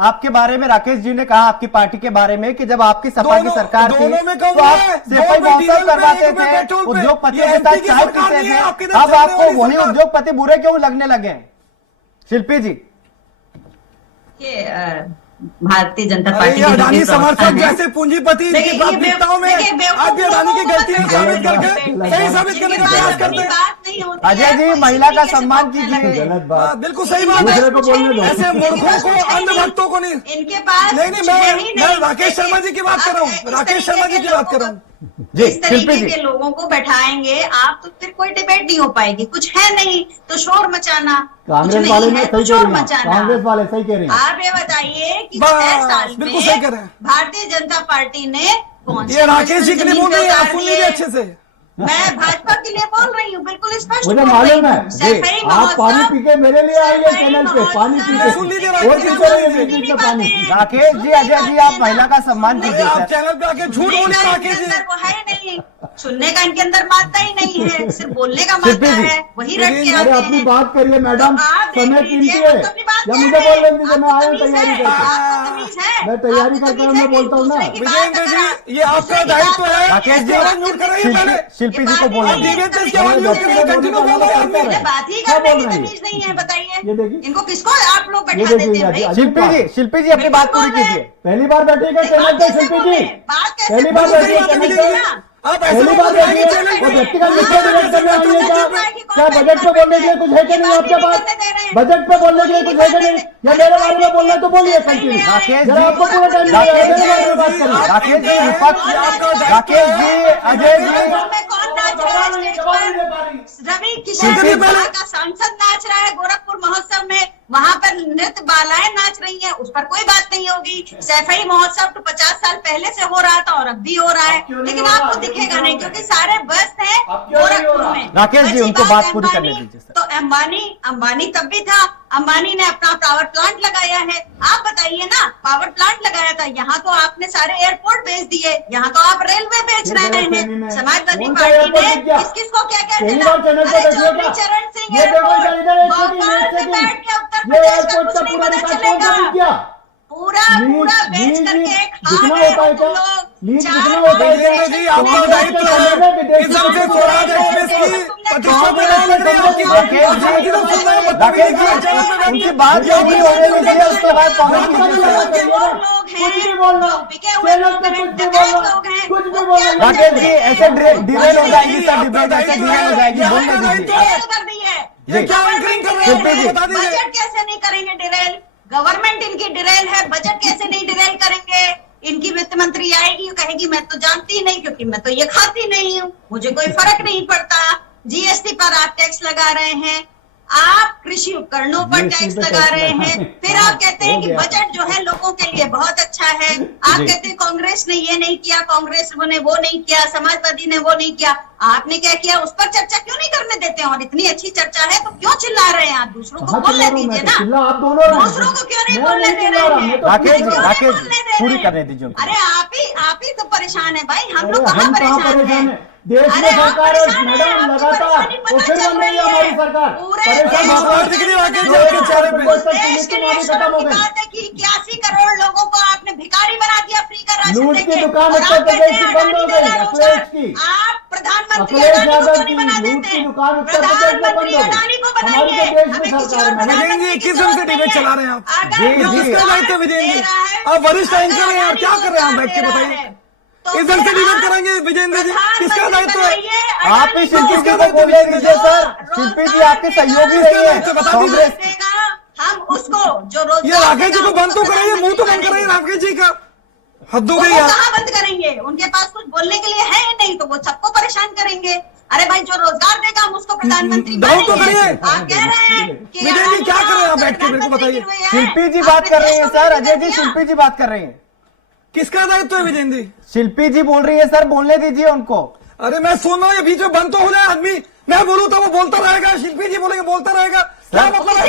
आपके बारे में राकेश जी ने कहा, आपकी पार्टी के बारे में, कि जब आपकी सपा की सरकार थी तो आप सफाई महोत्सव करवाते थे, उद्योगपतियों के साथ चाय पीते थे, अब आपको वही उद्योगपति बुरे क्यों लगने लगे हैं? शिल्पी जी, भारतीय जनता अरे पार्टी ये अडानी समर्थक है। जैसे पूंजीपति की प्राथमिकताओं में आज भी अडानी की गलतियां साबित करके सही साबित करने का प्रयास करते हैं। अजय जी महिला का सम्मान कीजिए। गलत बात, बिल्कुल सही बात है। ऐसे मूर्खों को, अंधभक्तों को नहीं। इनके पास नहीं, मैं राकेश शर्मा जी की बात कर रहा हूँ, राकेश शर्मा जी की बात कर रहा हूँ। इस तरीके के लोगों को बैठाएंगे आप तो फिर कोई डिबेट नहीं हो पाएगी। कुछ है नहीं तो शोर मचाना, कांग्रेस वाले ने सही शोर कह रहे हैं, मचाना। कांग्रेस वाले सही कह रहे हैं। आप ये बताइए कि बस, 6 साल बिल्कुल सही कह रहे में हैं। भारतीय जनता पार्टी ने कौन ये राकेश जी के लिए बोल रही है, आप सुन लीजिए अच्छे से। मैं भाजपा के लिए बोल रही हूँ, बिल्कुल स्पष्ट मुझे बोल मालूम रही है हूँ। सफाई आप पानी महोत्सव- पी के मेरे लिए आइए चैनल पे, पानी पी के सुन लीजिए और राकेश जी, किसी सुन को लीजिए। बीच में पानी। राकेश जी, अजय जी, आप महिला का सम्मान कीजिए आप सर। चैनल पे आके झूठ बोले सुनने का राकेश इनके जी। अंदर वो है नहीं, सुनने का इनके अंदर मात्रा ही नहीं है, सिर्फ बोलने का शिल्पी मात्रा जी, है, वही रट के अरे आते अपनी हैं। बात करिए मैडम, तो आप देख समय लीजिए, कीमती है, आप तो अपनी बात या कह मुझे रहे बोल हैं। लेने दीजिए, मैं आपको आया तमीज़ तैयारी है, करके। आपको तमीज़ है, मैं तैयारी आपको करके तमीज़ मैं है कि बोलता हूँ ना। दूसरे की बात विजेंद्र अगर आप- जी, ये आपका दूसरे की दायित्व बात है। अगर- राकेश जी, आवाज म्यूट कराइए पहले। शिल्पी जी को बोलने आप दीजिए। दिव्य तेज की आवाज म्यूट करिए, कंटिन्यू बोलो यार। ये बात ही क्या करने बोल की रही है? तमीज नहीं है, बताइए ये देखिए। इनको किसको आप लोग ये बैठा देते देखिए हैं भाई? शिल्पी जी अपनी बात पूरी कीजिए। पहली बार बैठेगा चैनल पे शिल्पी जी, पहली बार बैठी है चैनल पे, आप ऐसे पहली बार बैठी है। वो व्यक्तिगत विषय डिबेट करने आई है क्या बजट पे बोलने के लिए कुछ है कि नहीं आपके पास? बजट पे बोलने के लिए कुछ है कि नहीं? या मेरे बारे में बोलना है तो बोलिए कंटिन्यू। राकेश जरा आपको पूरा टाइम जी, मेरे बारे में बात करिए। राकेश जी विपक्ष, राकेश जी, अजय जी, में कौन नाच रहा है स्टेज पर? रवि किशन सुनिए पहले। का सांसद नाच रहा है गोरखपुर महोत्सव में, वहां पर नृत्य बालाएं नाच रही हैं, उस पर कोई बात नहीं होगी। सैफई महोत्सव तो 50 साल पहले से हो रहा था और अब भी हो रहा है, लेकिन आपको दिखेगा नहीं क्योंकि सारे व्यस्त हैं गोरखपुर में। राकेश जी, बची उनको बात पूरी करने अंबानी, दीजिए सर। तो अंबानी तब भी था, अंबानी ने अपना पावर प्लांट लगाया है। आप बताइए ना, पावर प्लांट लगाया था, यहाँ तो आपने सारे एयरपोर्ट बेच दिए, यहाँ तो आप रेलवे बेच रहे हैं। समाजवादी पार्टी ने किसको क्या क्या पहली दिया? बार चैनल पे अरे देखिए चौधरी क्या? चरण सिंह ये देखो एयरपोर्ट, इधर एक सेकंड, भोपाल एक में सेकंड। बैठ के उत्तर ये प्रदेश का एयरपोर्ट कुछ का नहीं पूरा पता रिकॉर्ड कौन सा चलेगा। किया? पूरा बेच करके जितना खा गए होता है हो क्या? तुम लोग। लीज चार जितना होता है क्या? विजेंद्र जी, आपका दायित्व है कि सबसे स्वराज एक्सप्रेस की प्रतिष्ठा पे डाल लग रही है आपकी। राकेश जी, आप एकदम सुन रहे हैं, राकेश जी, चैनल पे बैठ उनकी के। बात जो भी होने दीजिए, उसके बाद कॉमेंट कुछ भी कीजिए सर। बोलना, चैनल पे कुछ भी बोलना, कुछ भी बोलना। राकेश जी, ऐसे डिरेल हो जाएगी सर, डिबेट ऐसे डिरेल हो जाएगी, बोलने दीजिए। ये क्या एंकरिंग कर रहे हैं, शिल्पी जी। बता दीजिए। बजट कैसे नहीं करेंगे डिरेल? गवर्नमेंट इनकी डिरेल है, बजट कैसे नहीं डिरेल करेंगे? इनकी वित्त मंत्री आएगी, कहेगी मैं तो जानती नहीं क्योंकि मैं तो ये खाती नहीं हूँ, मुझे कोई फर्क नहीं पड़ता। जीएसटी पर आप टैक्स लगा रहे हैं, आप कृषि उपकरणों पर GST टैक्स पे लगा टैक्स रहे लगाए। हैं, फिर आप कहते हैं हो कि गया। बजट जो है लोगों के लिए बहुत अच्छा है। आप कहते हैं कांग्रेस ने ये नहीं किया, कांग्रेस ने वो नहीं किया, समाजवादी ने वो नहीं किया। आपने क्या किया उस पर चर्चा क्यों नहीं करने देते हैं? और इतनी अच्छी चर्चा है तो क्यों चिल्ला रहे हैं आप? दूसरों को बोलने दीजिए ना, चिल्ला आप दोनों रहे हैं। दूसरों को क्यों नहीं मैं बोलने दे चिल्ला रहे रहा, हैं? मैं तो राकेश जी, पूरा- राकेश जी, पूरी करने दीजिए उनको। अरे आप ही तो परेशान है भाई, हम अरे लोग कहाँ हम कहाँ परेशान परेशान है? है? देश में अरे आप सरकार है परेशान हैं, मैडम आपकी लगातार, परेशानी और पता फिर चल बन रही है रही हमारी है। सरकार। पूरे परेशान देश होकर बात दिख रही है राकेश जी आपके चेहरे पे। देश के लिए शर्म की बात है कि 81 करोड़ लोगों को आपने भिखारी बना दिया फ्री का राशन लूट की देके। दुकान और उत्तर आप कहते प्रदेश हैं की बंद हो अडानी गई, का अखिलेश रोजगार। की। आप प्रधानमंत्री अखिलेश अडानी को यादव क्यों की नहीं बना लूट देते? की दुकान उत्तर प्रदेश में बंद प्रधानमंत्री हो गई। अडानी को हमारे बनाइए। तो देश में हमें किसी सरकार और है। विजेंद्र जी, किस ढंग से डिबेट चला रहे हैं आप? अगर जी, जी। किसका दायित्व है विजेंद्र जी? आप वरिष्ठ एंकर हैं यार, क्या कर रहे हैं आप बैठ के बताइए? इस ढंग से डिबेट कराएंगे विजेंद्र जी? किसका दायित्व है? आप ही शिल्पी जी को बोलने दीजिए सर, शिल्पी जी आपके सहयोगी रही है कांग्रेस। हम उसको जो रोज ये राकेश जी को बंद तो कराइए, मुंह तो बंद कराइए राकेश जी का, हद हो गई यार। कहाँ बंद करेंगे? उनके पास कुछ बोलने के लिए है ही नहीं, तो वो सबको परेशान करेंगे। अरे भाई जो रोजगार देगा हम उसको प्रधानमंत्री दाव तो करिए। आप कह रहे हैं कि विजय जी क्या कर रहे हैं आप बैठ के, मेरे को बताइए। शिल्पी जी बात कर रहे हैं सर, अजय जी शिल्पी जी बात कर रहे हैं। किसका दायित्व है विजेंद्र जी? शिल्पी जी बोल रही है सर, बोलने दीजिए उनको। अरे मैं सुन रहा हूँ, ये बीच में बंद तो हो जाए आदमी। मैं बोलूँ तो वो बोलता रहेगा, शिल्पी जी बोलेंगे बोलता रहेगा। क्या मतलब है?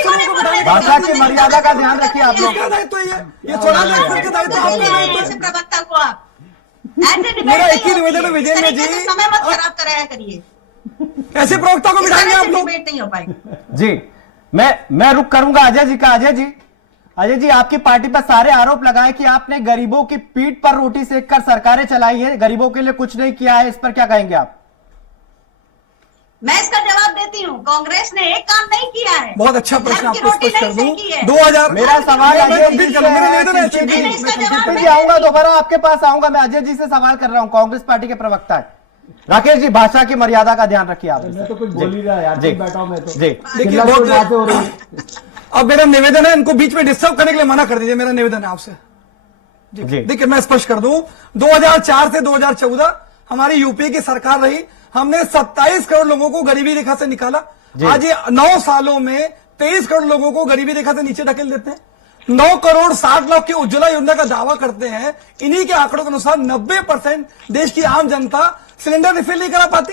भाषा की मर्यादा का ध्यान रखिए आप लोग। किसका दायित्व है ये? स्वराज एक्सप्रेस का दायित्व आपका। प्रवक्ता को आप ऐसे मेरा एक ही निवेदन है विजेंद्र जी, समय मत खराब कराया करिए। ऐसे प्रवक्ता को बिठाएंगे आप लोग? डिबेट नहीं हो पाएगी जी। मैं रुक करूंगा अजय जी का। अजय जी आपकी पार्टी पर सारे आरोप लगाए कि आपने गरीबों की पीठ पर रोटी सेककर सरकारें चलाई है, गरीबों के लिए कुछ नहीं किया है, इस पर क्या कहेंगे आप? मैं इसका जवाब देती हूँ, कांग्रेस ने एक काम नहीं किया है। बहुत अच्छा प्रश्न आपको स्पष्ट कर दूं। 2000 मेरा सवाल अजय जी से है। जी आऊंगा, दोबारा आपके पास आऊंगा। मैं अजय जी से सवाल कर रहा हूँ, कांग्रेस पार्टी के प्रवक्ता है। राकेश जी भाषा की मर्यादा का ध्यान रखिए आप। मैं तो कुछ बोल ही रहा यार, बैठा हूं मैं तो। जी देखिए अब मेरा निवेदन है, इनको बीच में डिस्टर्ब करने के लिए मना कर दीजिए, मेरा निवेदन है आपसे। देखिए मैं स्पष्ट कर दूं, 2004 से 2014 हमारी यूपी की सरकार रही, हमने 27 करोड़ लोगों को गरीबी रेखा से निकाला। आज ये 9 सालों में 23 करोड़ लोगों को गरीबी रेखा से नीचे ढकेल देते हैं। 9 करोड़ 60 लाख की उज्ज्वला योजना का दावा करते हैं। इन्हीं के आंकड़ों के अनुसार 90% देश की आम जनता सिलेंडर रिफिल नहीं करा पाती।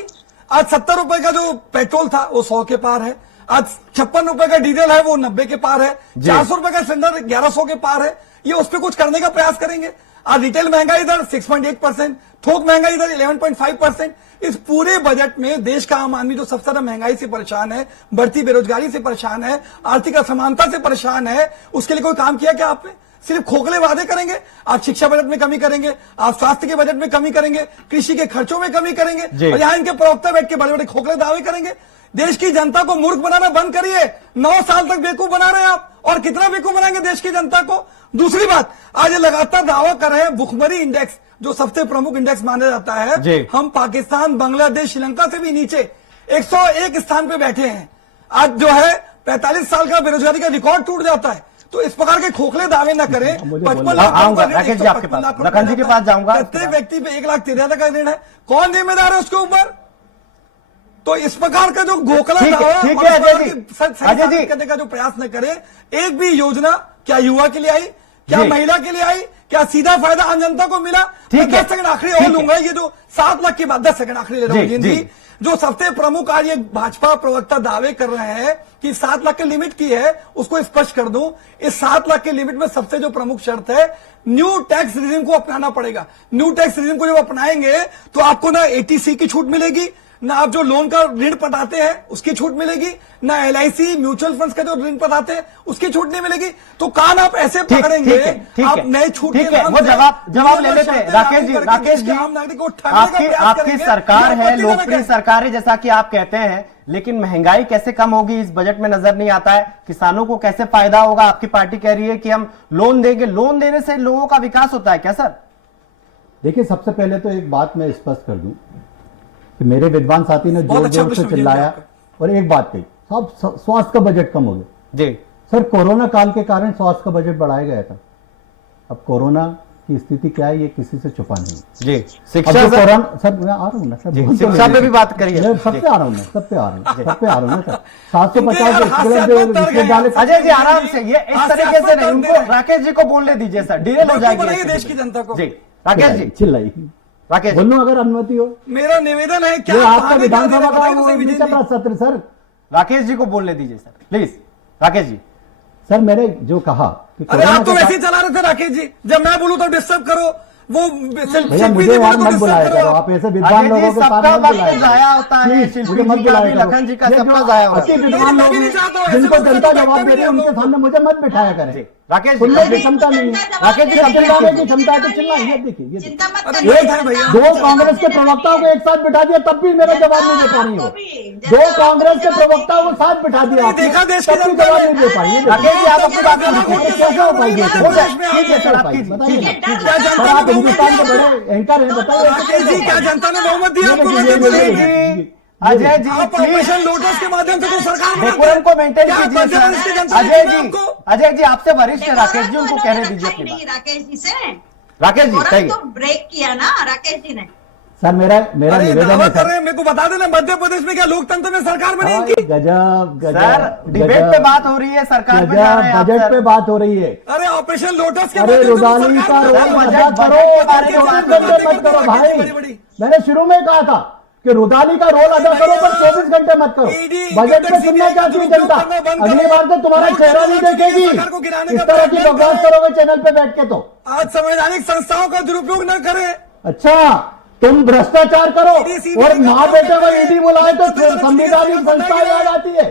आज 70 रुपए का जो पेट्रोल था वो 100 के पार है, आज 56 रुपए का डीजल है वो 90 के पार है, 400 रुपए का सिलेंडर 1100 के पार है। ये उस पर कुछ करने का प्रयास करेंगे। आज रिटेल महंगाई दर 6.8%, थोक महंगाई दर 11.5%। इस पूरे बजट में देश का आम आदमी जो सबसे ज्यादा महंगाई से परेशान है, बढ़ती बेरोजगारी से परेशान है, आर्थिक असमानता से परेशान है, उसके लिए कोई काम किया क्या आपने? सिर्फ खोखले वादे करेंगे। आप शिक्षा बजट में कमी करेंगे, आप स्वास्थ्य के बजट में कमी करेंगे, कृषि के खर्चों में कमी करेंगे, और यहां इनके प्रवक्ता बैठ के बड़े बड़े खोखले दावे करेंगे। देश की जनता को मूर्ख बनाना बंद करिए। 9 साल तक बेवकूफ बना रहे हैं आप, और कितना बेवकूफ बनाएंगे देश की जनता को? दूसरी बात, आज ये लगातार दावा कर रहे हैं भुखमरी इंडेक्स, जो सबसे प्रमुख इंडेक्स माना जाता है, हम पाकिस्तान, बांग्लादेश, श्रीलंका से भी नीचे 101 स्थान पे बैठे हैं। आज जो है 45 साल का बेरोजगारी का रिकॉर्ड टूट जाता है। तो इस प्रकार के खोखले दावे न करें। 55 लाख राकेश जी आपके पास, लखन जी के पास जाऊंगा। प्रत्येक व्यक्ति पे 1,13,000 का ऋण है, कौन जिम्मेदार है उसके ऊपर? तो इस प्रकार का जो घोखला दावा अजय जी करने का जो प्रयास न करें। एक भी योजना क्या युवा के लिए आई, क्या महिला के लिए आई, क्या सीधा फायदा आम जनता को मिला? 10 सेकंड आखिरी और लूंगा, ये जो 7 लाख के बाद 10 सेकंड आखिरी ले रहा हूं जी। जो सबसे प्रमुख आज ये भाजपा प्रवक्ता दावे कर रहे हैं कि 7 लाख की लिमिट की है, उसको स्पष्ट कर दूं। इस 7 लाख की लिमिट में सबसे जो प्रमुख शर्त है, न्यू टैक्स रिजीम को अपनाना पड़ेगा। न्यू टैक्स रिजीम को जब अपनाएंगे तो आपको ना एटीसी की छूट मिलेगी, ना आप जो लोन का ऋण पटाते हैं उसकी छूट मिलेगी, ना एलआईसी म्यूचुअल फंड्स का जो ऋण पटाते हैं उसकी छूट नहीं मिलेगी। तो कान आप ऐसे पकड़ेंगे, आप नए छूट के नाम वो जवाब ले लेते हैं। राकेश जी आम नागरिक को आपकी सरकार है, लोकप्रिय सरकार है जैसा कि आप कहते हैं, लेकिन महंगाई कैसे कम होगी इस बजट में नजर नहीं आता है। किसानों को कैसे फायदा होगा? आपकी पार्टी कह रही है कि हम लोन देंगे, लोन देने से लोगों का विकास होता है क्या सर? देखिए सबसे पहले तो एक बात मैं स्पष्ट कर दूं कि मेरे विद्वान साथी ने जोर जोर से चिल्लाया और एक बात कही, सब स्वास्थ्य का बजट कम हो गया जी। सर कोरोना काल के कारण स्वास्थ्य का बजट बढ़ाया गया था। अब कोरोना की स्थिति क्या है ये किसी से छुपा नहीं जी। शिक्षा सर मैं आ रहा हूँ ना सर, शिक्षा पे भी बात करिए। सब पे आ रहा हूँ, सब पे आ रहा हूँ ना सर। 750 अजय जी आराम से, ये इस तरीके से नहीं, उनको राकेश जी को बोलने दीजिए सर, डिले हो जाएगी देश की जनता को। जी राकेश जी चिल्लाई, राकेश बोलूं अगर अनुमति हो। मेरा निवेदन है, क्या आपका विधानसभा का सत्र सर, राकेश जी को बोलने दीजिए sir please. Rakesh ji sir मैंने जो कहा, अरे आप तो वैसे ही चला रहे थे राकेश जी, जब मैं बोलूं तो डिस्टर्ब करो। वो भैया मुझे वहां मत बुलाया करो, आप ऐसे विद्वान लोगों के साथ मत जाया होता है। शिल्पी जी का भी, लखन जी का सबका जाया होता है। विद्वान लोग जिनको जनता जवाब दे रही है उनके सामने मुझे मत बिठाया करें। राकेश जी सुनने की क्षमता नहीं है। राकेश जी चिल्लाने की क्षमता है तो चिल्लाइए। ये देखिए, ये चिंता मत अरे करिए, ये भैया, दो कांग्रेस के प्रवक्ताओं को एक साथ बिठा दिया तब भी मेरा जवाब नहीं दे पा रही हो। दो कांग्रेस के प्रवक्ताओं को साथ बिठा दिया आपने, देखा देश की तब भी जनता जवाब ने। नहीं दे पाई। ये राकेश जी आप अपनी बात देखिए, कैसे हो पाएगी? ठीक है सर, आप कीजिए। बताइए, क्या जनता सर, आप ने हिंदुस्तान के बड़े एंकर हैं, बताइए। राकेश जी क्या जनता ने बहुमत दिया आपको? ये मध्य प्रदेश में? जी अजय जी आप प्लीज ऑपरेशन लोटस के माध्यम से तो सरकार बनाते डेकोरम हैं। को मेंटेन क्या कीजिए मध्य प्रदेश की सर। जनता ने अजय चुना जी, आपको? अजय जी आपसे वरिष्ठ है राकेश जी, उनको कहने दीजिए अपनी नहीं बात। राकेश जी से राकेश जी डेकोरम कहिए। तो ब्रेक किया ना राकेश जी ने। सर मेरा अरे निवेदन दावा है कर सर। रहे हैं, मेरे को बता देना मध्य प्रदेश में क्या लोकतंत्र में सरकार बनी हाँ, इनकी? गजब सर गजब डिबेट पे बात हो रही है, सरकार पे जा रहे हैं आप बजट सर। पे बात हो रही है। अरे ऑपरेशन लोटस के अरे माध्यम से तो रुदाली का सरकार रोल बनाते बजट- अदा करो, बजट के बारे में 24 बात घंटे मत करो भाई। बड़ी-बड़ी। मैंने शुरू में कहा था कि रुदाली का रोल अदा करो पर 24 घंटे मत करो। ईडी बजट में सुनना चाहती है जनता। अगली बार तो तुम्हारा चेहरा नहीं देखेगी। सरकार को गिराने इस का तरह की प्रयत्न बकवास करें। करोगे चैनल पे बैठ के तो। आज संवैधानिक संस्थाओं का दुरुपयोग न करें। अच्छा, तुम भ्रष्टाचार करो EDCB और माँ बेटे को ईडी बुलाए तो संविधानिक संस्था याद आती है।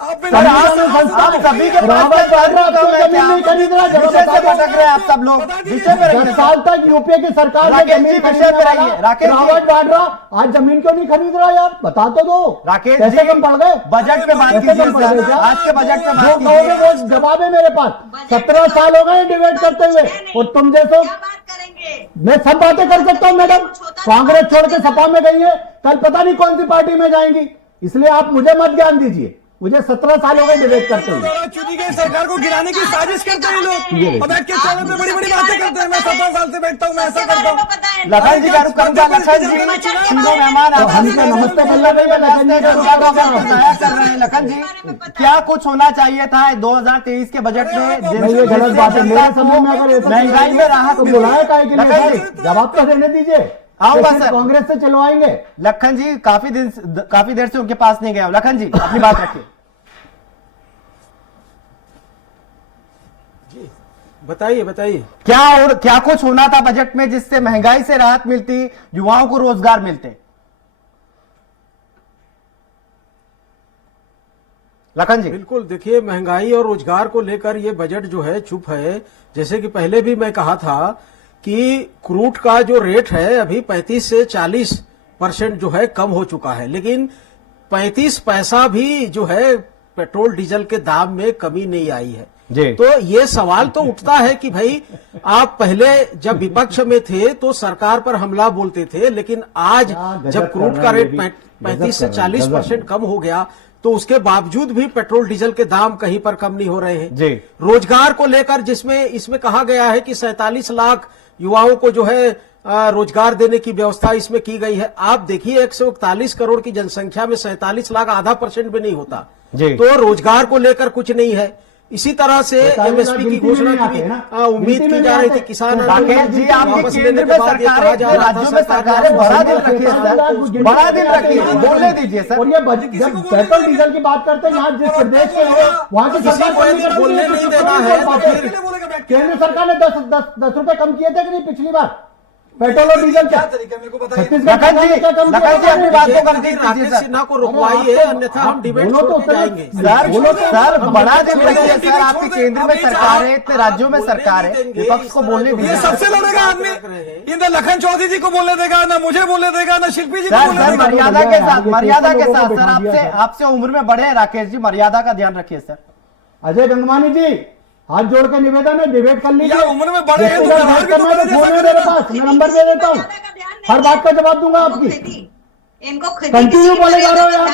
आप संविधानिक संस्था आप सभी के रावत पास बांट रहा, आपको जमीन नहीं खरीद रहा। जरा विषय से बता दो। भटक रहे हैं आप सब लोग, विषय पे 10 रहिए साल तक यूपीए की सरकार ने राकेश जी, जमीन विषय खरीदने पे रहिए। वाला राकेश जी। रावत बाड्रा आज जमीन क्यों नहीं खरीद रहा यार? बता तो दो। राकेश कैसे जी कम पड़ गए? बजट पे बात कैसे कीजिए कम पड़ गए सर, क्या? आज के बजट पे जो बात कहोगे कीजिए। वो जवाब है मेरे पास। 17 साल हो गए डिबेट करते हुए और तुम जैसो क्या बात करेंगे? मैं सब बातें कर सकता हूं मैडम। कांग्रेस छोड़ के सपा में गई है, कल पता नहीं कौन सी पार्टी में जाएंगी। इसलिए आप मुझे मत ज्ञान दीजिए। मुझे 17 साल हो गए डिबेट करते हुए। चुनी गई सरकार को गिराने की साजिश करते हैं लोग और बैठ के चैनल पे बड़ी बड़ी बातें करते हैं। मैं 17 साल से बैठता हूँ, मैं ऐसा करता हूँ। लखन जी का रुख करूंगा। लखन जी तीनों मेहमान तो हमसे नमस्ते बोलना नहीं है, लखन जी का रुख बताया कर रहे हैं। लखन जी क्या कुछ होना चाहिए था 2023 के बजट में? नहीं, ये गलत बात है। मेरे समय में अगर ऐसा महंगाई में राहत तो बुलाया काहे के लखन लिए? जी जवाब तो देने दीजिए। आऊंगा सिर्फ सर। कांग्रेस से चलवाएंगे। लखन जी काफी देर से उनके पास नहीं गया हूं। लखन जी अपनी बात रखिए। बताइए बताइए। क्या और क्या कुछ होना था बजट में जिससे महंगाई से राहत मिलती, युवाओं को रोजगार मिलते? लखन जी बिल्कुल, देखिए महंगाई और रोजगार को लेकर ये बजट जो है चुप है। जैसे कि पहले भी मैं कहा था कि क्रूड का जो रेट है अभी 35 से 40% जो है कम हो चुका है, लेकिन 35 पैसा भी जो है पेट्रोल डीजल के दाम में कमी नहीं आई है। जी। तो ये सवाल तो उठता है कि भाई आप पहले जब विपक्ष में थे तो सरकार पर हमला बोलते थे, लेकिन आज जब क्रूड का रेट 35 से 40% कम हो गया तो उसके बावजूद भी पेट्रोल डीजल के दाम कहीं पर कम नहीं हो रहे हैं। जी। रोजगार को लेकर जिसमें इसमें कहा गया है कि 47 लाख युवाओं को जो है रोजगार देने की व्यवस्था इसमें की गई है। आप देखिए 141 करोड़ की जनसंख्या में 47 लाख आधा % भी नहीं होता। जी। तो रोजगार को लेकर कुछ नहीं है। इसी तरह से एमएसपी की घोषणा की भी उम्मीद की जा रही थी। किसान राकेश जी आपकी केंद्र में सरकारें, राज्यों में सरकारें बड़ा दिल रखिए सर, बड़ा दिल रखिए, बोलने दीजिए सर। और ये जब पेट्रोल डीजल की बात करते हैं, यहाँ जिस प्रदेश में हो वहाँ की सरकार को बोलने नहीं देना है तो फिर केंद्र सरकार ने 10 रुपए कम किए थे कि नहीं पिछली बार पेट्रोल और डीजल क्या का? तरीका है मेरे को बताइए। छत्तीसगढ़ लखन जी अपनी बात को कर दीजिए राकेश सर। सिन्हा को रुकवाइए, अन्यथा हम डिबेट छोड़ के जाएंगे। सर बड़ा दिल रखिए सर, आपके केंद्र में सरकार है, इतने राज्यों में सरकार है, विपक्ष को बोलने ये दीजिए। सबसे लड़ेगा आदमी। ये ना लखन चौधरी जी को बोलने देगा, ना मुझे बोलने देगा, ना शिल्पी जी को सर बोलने सर देगा। मर्यादा के साथ सर, बिठा दिया आपसे उम्र में बड़े हैं राकेश जी, मर्यादा का ध्यान रखिए सर। अजय गंगवानी जी हाथ जोड़ के निवेदन है, डिबेट कर लीजिए। यार, उम्र में बड़े हैं तो व्यक्तिगत व्यवहार बात भी तो करना है तो बड़े फोन है जैसा मेरे पास, मैं नंबर दे देता हूँ, हर बात का जवाब दूंगा आपकी। इनको कंटिन्यू बोले जा रहे हो यार।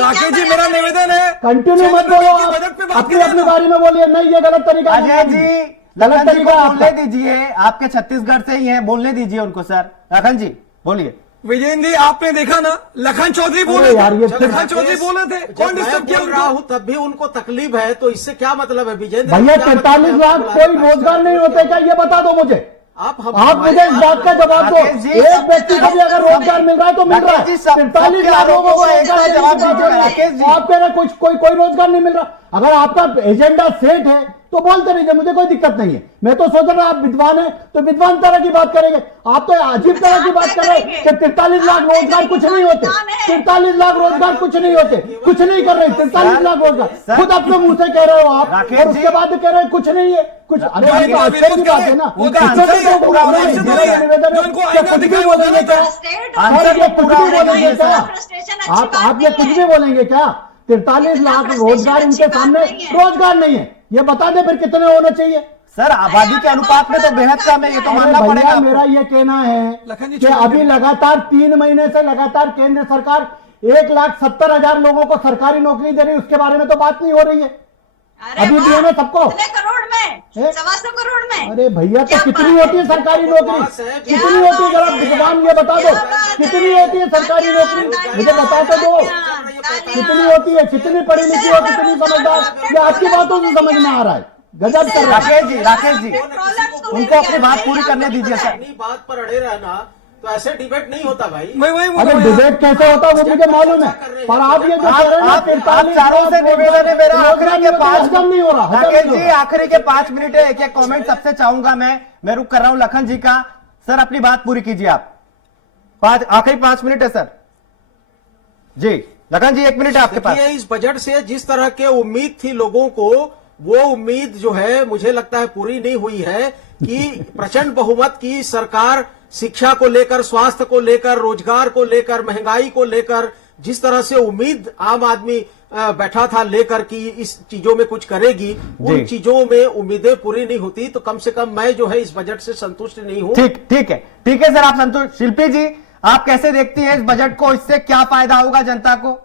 राकेश जी मेरा निवेदन है, कंटिन्यू मत बोलो आप, बजट पे बात अपनी करें अपनी ना। बारी में बोलिए। नहीं, ये गलत तरीका है। अजय जी गलत लखन जी तरीका को है बोलने आपका। दीजिए, आपके छत्तीसगढ़ से ही हैं, बोलने दीजिए उनको सर। लखन जी बोलिए। विजेंद्र जी आपने देखा ना, लखन चौधरी बोले अरे यार, ये थे, लखन चौधरी बोले थे, कौन डिस्टर्ब किया बोल रहा उनको? हूँ तब भी उनको तकलीफ है, तो इससे क्या मतलब है विजेंद्र? भैया क्या मतलब 43 है? लाख कोई रोजगार नहीं होते क्या? ये बता दो मुझे। आप मुझे इस बात का जवाब दो। राकेश जी, एक व्यक्ति को भी अगर रोजगार मिल रहा है तो मिल रहा है। राकेश जी, 43 लाख लोगों को एक रोजगार जवाब देने की बात दीजिए, हो रही है। राकेश जी। आप कह रहे कोई रोजगार नहीं मिल रहा। अगर आपका एजेंडा सेट है तो तो बोलते रहिए, मुझे कोई दिक्कत नहीं है। मैं तो सोच रहा आप विद्वान है तो विद्वान तरह की बात करेंगे, आप तो अजीब तरह की बात कर रहे हैं कि 43 लाख रोजगार कुछ नहीं होते, 43 लाख रोजगार कुछ नहीं होते, कुछ नहीं कर रहे 43 लाख रोजगार, खुद अपने मुंह से कह रहे हो आप, और उसके बाद कह रहे हैं कुछ नहीं है कुछ। अरे अच्छे की बात है ना, कुछ भी बोलेंगे क्या, आप ये कुछ भी बोलेंगे क्या? 43 लाख रोजगार इनके सामने रोजगार नहीं है, ये बता दे फिर कितने होना चाहिए? सर आबादी के अनुपात में तो बेहद कम है, ये तो मानना पड़ेगा। मेरा ये कहना है कि अभी लगातार 3 महीने से लगातार केंद्र सरकार 1,70,000 लोगों को सरकारी नौकरी दे रही है, उसके बारे में तो बात नहीं हो रही है। अभी दिए ना सबको करोड़ में, 125 करोड़ में। अरे भैया तो कितनी होती है सरकारी नौकरी, कितनी होती है? जरा विद्वान ये बता दो कितनी होती है सरकारी नौकरी, मुझे बता तो दो कितनी होती है, कितनी पढ़ी लिखी हो, कितनी समझदार, ये आपकी बातों से समझ में आ रहा है। गजब कर रहा है। राकेश जी उनको अपनी बात पूरी करने दीजिए सर। अपनी बात पर अड़े रहना तो ऐसे डिबेट नहीं होता भाई। अरे डिबेट कैसे होता है वो मुझे मालूम है, पर आप ये जो कह रहे हैं 43 चारों से निवेदन है मेरा, आखिरी के 5 कम नहीं हो रहा। राकेश जी आखिरी के 5 मिनट है, एक कमेंट सबसे चाहूंगा मैं रुक कर रहा हूं लखन जी का। सर अपनी बात पूरी कीजिए आप, आखिरी 5 मिनट है सर जी। लखन जी 1 मिनट है आपके पास। इस बजट से जिस तरह के उम्मीद थी लोगों को, वो उम्मीद जो है मुझे लगता है पूरी नहीं हुई है कि प्रचंड बहुमत की सरकार शिक्षा को लेकर, स्वास्थ्य को लेकर, रोजगार को लेकर, महंगाई को लेकर जिस तरह से उम्मीद आम आदमी बैठा था लेकर कि इस चीजों में कुछ करेगी, उन चीजों में उम्मीदें पूरी नहीं होती, तो कम से कम मैं जो है इस बजट से संतुष्ट नहीं हूं। ठीक है सर, आप संतुष्ट। शिल्पी जी आप कैसे देखती हैं इस बजट को, इससे क्या फायदा होगा जनता को?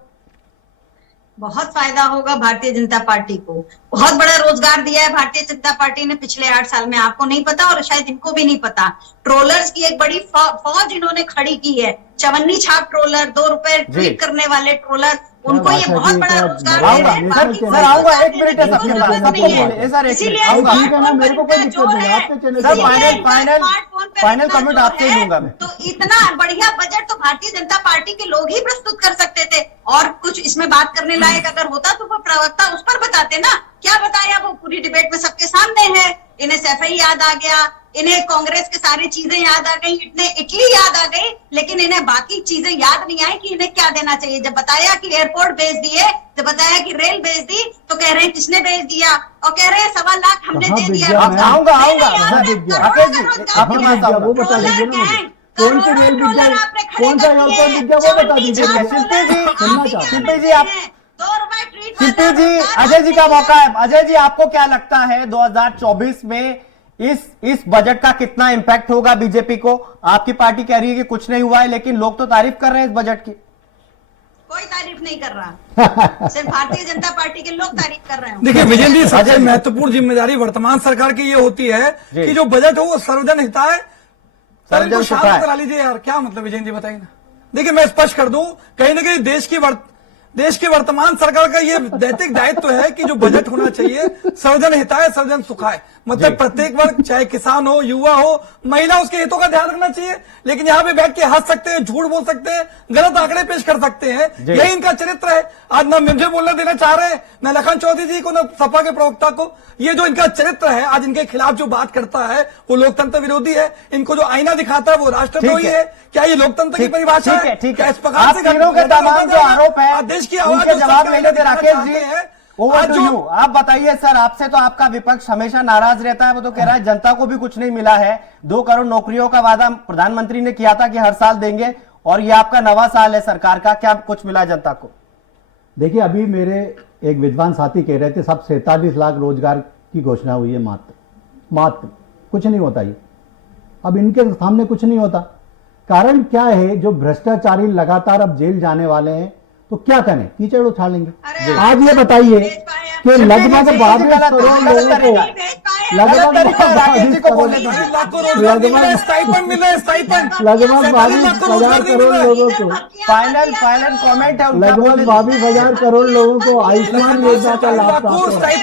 बहुत फायदा होगा भारतीय जनता पार्टी को। बहुत बड़ा रोजगार दिया है भारतीय जनता पार्टी ने पिछले 8 साल में, आपको नहीं पता और शायद इनको भी नहीं पता। ट्रोलर्स की एक बड़ी फौज इन्होंने खड़ी की है, चवन्नी छाप ट्रोलर, 2 रुपए ट्वीट करने वाले ट्रोलर, उनको ये बहुत बड़ा रोजगार दे रहे हैं। सर आऊंगा, 1 मिनट है सबके पास, सबको बोले सर, मेरे को कोई दिक्कत नहीं है, आपके चैनल फाइनल कमेंट आपसे ही लूंगा मैं। तो इतना बढ़िया बजट तो भारतीय जनता पार्टी के लोग ही प्रस्तुत कर सकते थे, और कुछ इसमें बात करने लायक अगर होता तो वो प्रवक्ता उस पर बताते ना। क्या बताया, वो पूरी डिबेट में सबके सामने है। इन्हें सैफई याद आ गया, इन्हें कांग्रेस के सारी चीजें याद आ गई, इटली याद आ गई, लेकिन इन्हें बाकी चीजें याद नहीं आई कि इन्हें क्या देना चाहिए। जब बताया कि एयरपोर्ट भेज दिए, जब बताया कि रेल भेज दी, तो कह रहे हैं किसने भेज दिया, और कह रहे हैं 1.25 लाख हमने दे दिया। आऊंगा वो बता दीजिए ना मुझे, कौन सी रेल बिक जाए, कौन सा एयरपोर्ट बिक जाए, वो बता दीजिए। शिल्पी जी आप, शिल्पी जी अजय जी का मौका है। अजय जी आपको क्या लगता है 2024 में इस बजट का कितना इंपैक्ट होगा बीजेपी को? आपकी पार्टी कह रही है कि कुछ नहीं हुआ है, लेकिन लोग तो तारीफ कर रहे हैं इस बजट की। कोई तारीफ नहीं कर रहा, सिर्फ भारतीय जनता पार्टी के लोग तारीफ कर रहे हैं। देखिए विजय जी, सबसे महत्वपूर्ण जिम्मेदारी वर्तमान सरकार की ये होती है कि जो बजट हो वो सर्वजन हिताय, शांत करा लीजिए यार। क्या मतलब विजय जी बताइए ना। देखिए मैं स्पष्ट कर दूं, कहीं ना कहीं देश की वर्तमान सरकार का ये नैतिक दायित्व है कि जो बजट होना चाहिए सर्वजन हिताय सर्वजन सुखाय, मतलब प्रत्येक वर्ग, चाहे किसान हो, युवा हो, महिला, उसके हितों का ध्यान रखना चाहिए। लेकिन यहाँ पे बैठ के हंस सकते हैं, झूठ बोल सकते हैं, गलत आंकड़े पेश कर सकते हैं, यही इनका चरित्र है। आज ना मुझे बोलने देना चाह रहे हैं, न लखन चौधरी जी को, न सपा के प्रवक्ता को। ये जो इनका चरित्र है, आज इनके खिलाफ जो बात करता है वो लोकतंत्र विरोधी है। इनको जो आईना दिखाता है वो राष्ट्रद्रोही है। क्या ये लोकतंत्र की परिभाषा है? ठीक है। इस प्रकार से तमाम जो आरोप है देश की आवाज जवाब लेने दे। Rakesh ji over to you, आप बताइए सर। आपसे तो आपका विपक्ष हमेशा नाराज रहता है, वो तो कह रहा है जनता को भी कुछ नहीं मिला है। 2 करोड़ नौकरियों का वादा प्रधानमंत्री ने किया था कि हर साल देंगे, और ये आपका 9वां साल है सरकार का, क्या कुछ मिला जनता को? देखिए अभी मेरे एक विद्वान साथी कह रहे थे सब 47 लाख रोजगार की घोषणा हुई है, मात्र कुछ नहीं होता। ये अब इनके सामने कुछ नहीं होता। कारण क्या है, जो भ्रष्टाचारी लगातार अब जेल जाने वाले हैं तो क्या करें, कीचड़ उछालेंगे। आज ये बताइए कि लगभग 22 करोड़ लोगों को, लगभग 22 हजार करोड़ लोगों को, फाइनल कमेंट है, लगभग 22,000 करोड़ लोगों को आयुष्मान योजना का लाभ प्राप्त हो रहा है।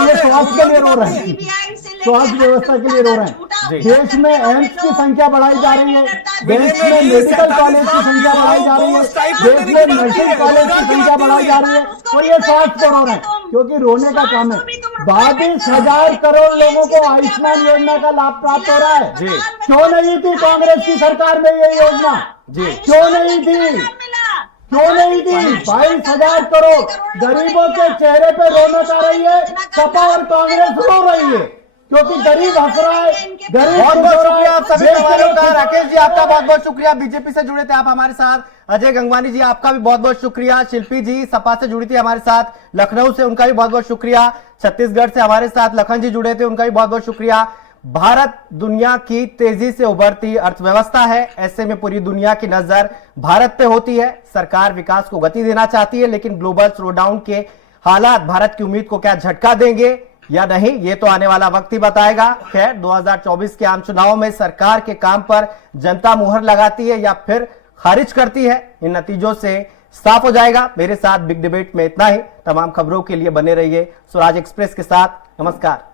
ये स्वास्थ्य के लिए रो रहे हैं, स्वास्थ्य व्यवस्था के लिए रो रहे हैं। देश में एम्स की संख्या बढ़ाई जा रही है, देश में मेडिकल कॉलेज की संख्या बढ़ाई जा रही है, देश में नर्सिंग कॉलेज की संख्या बढ़ाई जा रही है, और ये स्वास्थ्य को रो रहे हैं। क्योंकि रोने का काम है। 22,000 करोड़ लोगों को आयुष्मान योजना का लाभ प्राप्त हो रहा है। क्यों नहीं थी कांग्रेस की सरकार में ये योजना? क्यों नहीं थी? क्यों नहीं थी? 22,000 करोड़ गरीबों के चेहरे पे रौनक आ रही है। सपा और कांग्रेस रो रही है क्योंकि गरीब हंस रहा है। बहुत बहुत शुक्रिया आप सभी सवालों का। राकेश जी आपका बहुत बहुत शुक्रिया, बीजेपी से जुड़े थे आप हमारे साथ। अजय गंगवानी जी आपका भी बहुत बहुत शुक्रिया। शिल्पी जी सपा से जुड़ी थी हमारे साथ, लखनऊ से, उनका भी बहुत बहुत शुक्रिया। छत्तीसगढ़ से हमारे साथ लखन जी जुड़े थे, उनका भी बहुत बहुत शुक्रिया। भारत दुनिया की तेजी से उभरती अर्थव्यवस्था है, ऐसे में पूरी दुनिया की नजर भारत पे होती है। सरकार विकास को गति देना चाहती है, लेकिन ग्लोबल स्लोडाउन के हालात भारत की उम्मीद को क्या झटका देंगे या नहीं, ये तो आने वाला वक्त ही बताएगा। खैर 2024 के आम चुनाव में सरकार के काम पर जनता मुहर लगाती है या फिर खारिज करती है, इन नतीजों से साफ हो जाएगा। मेरे साथ बिग डिबेट में इतना ही। तमाम खबरों के लिए बने रहिए स्वराज एक्सप्रेस के साथ। नमस्कार।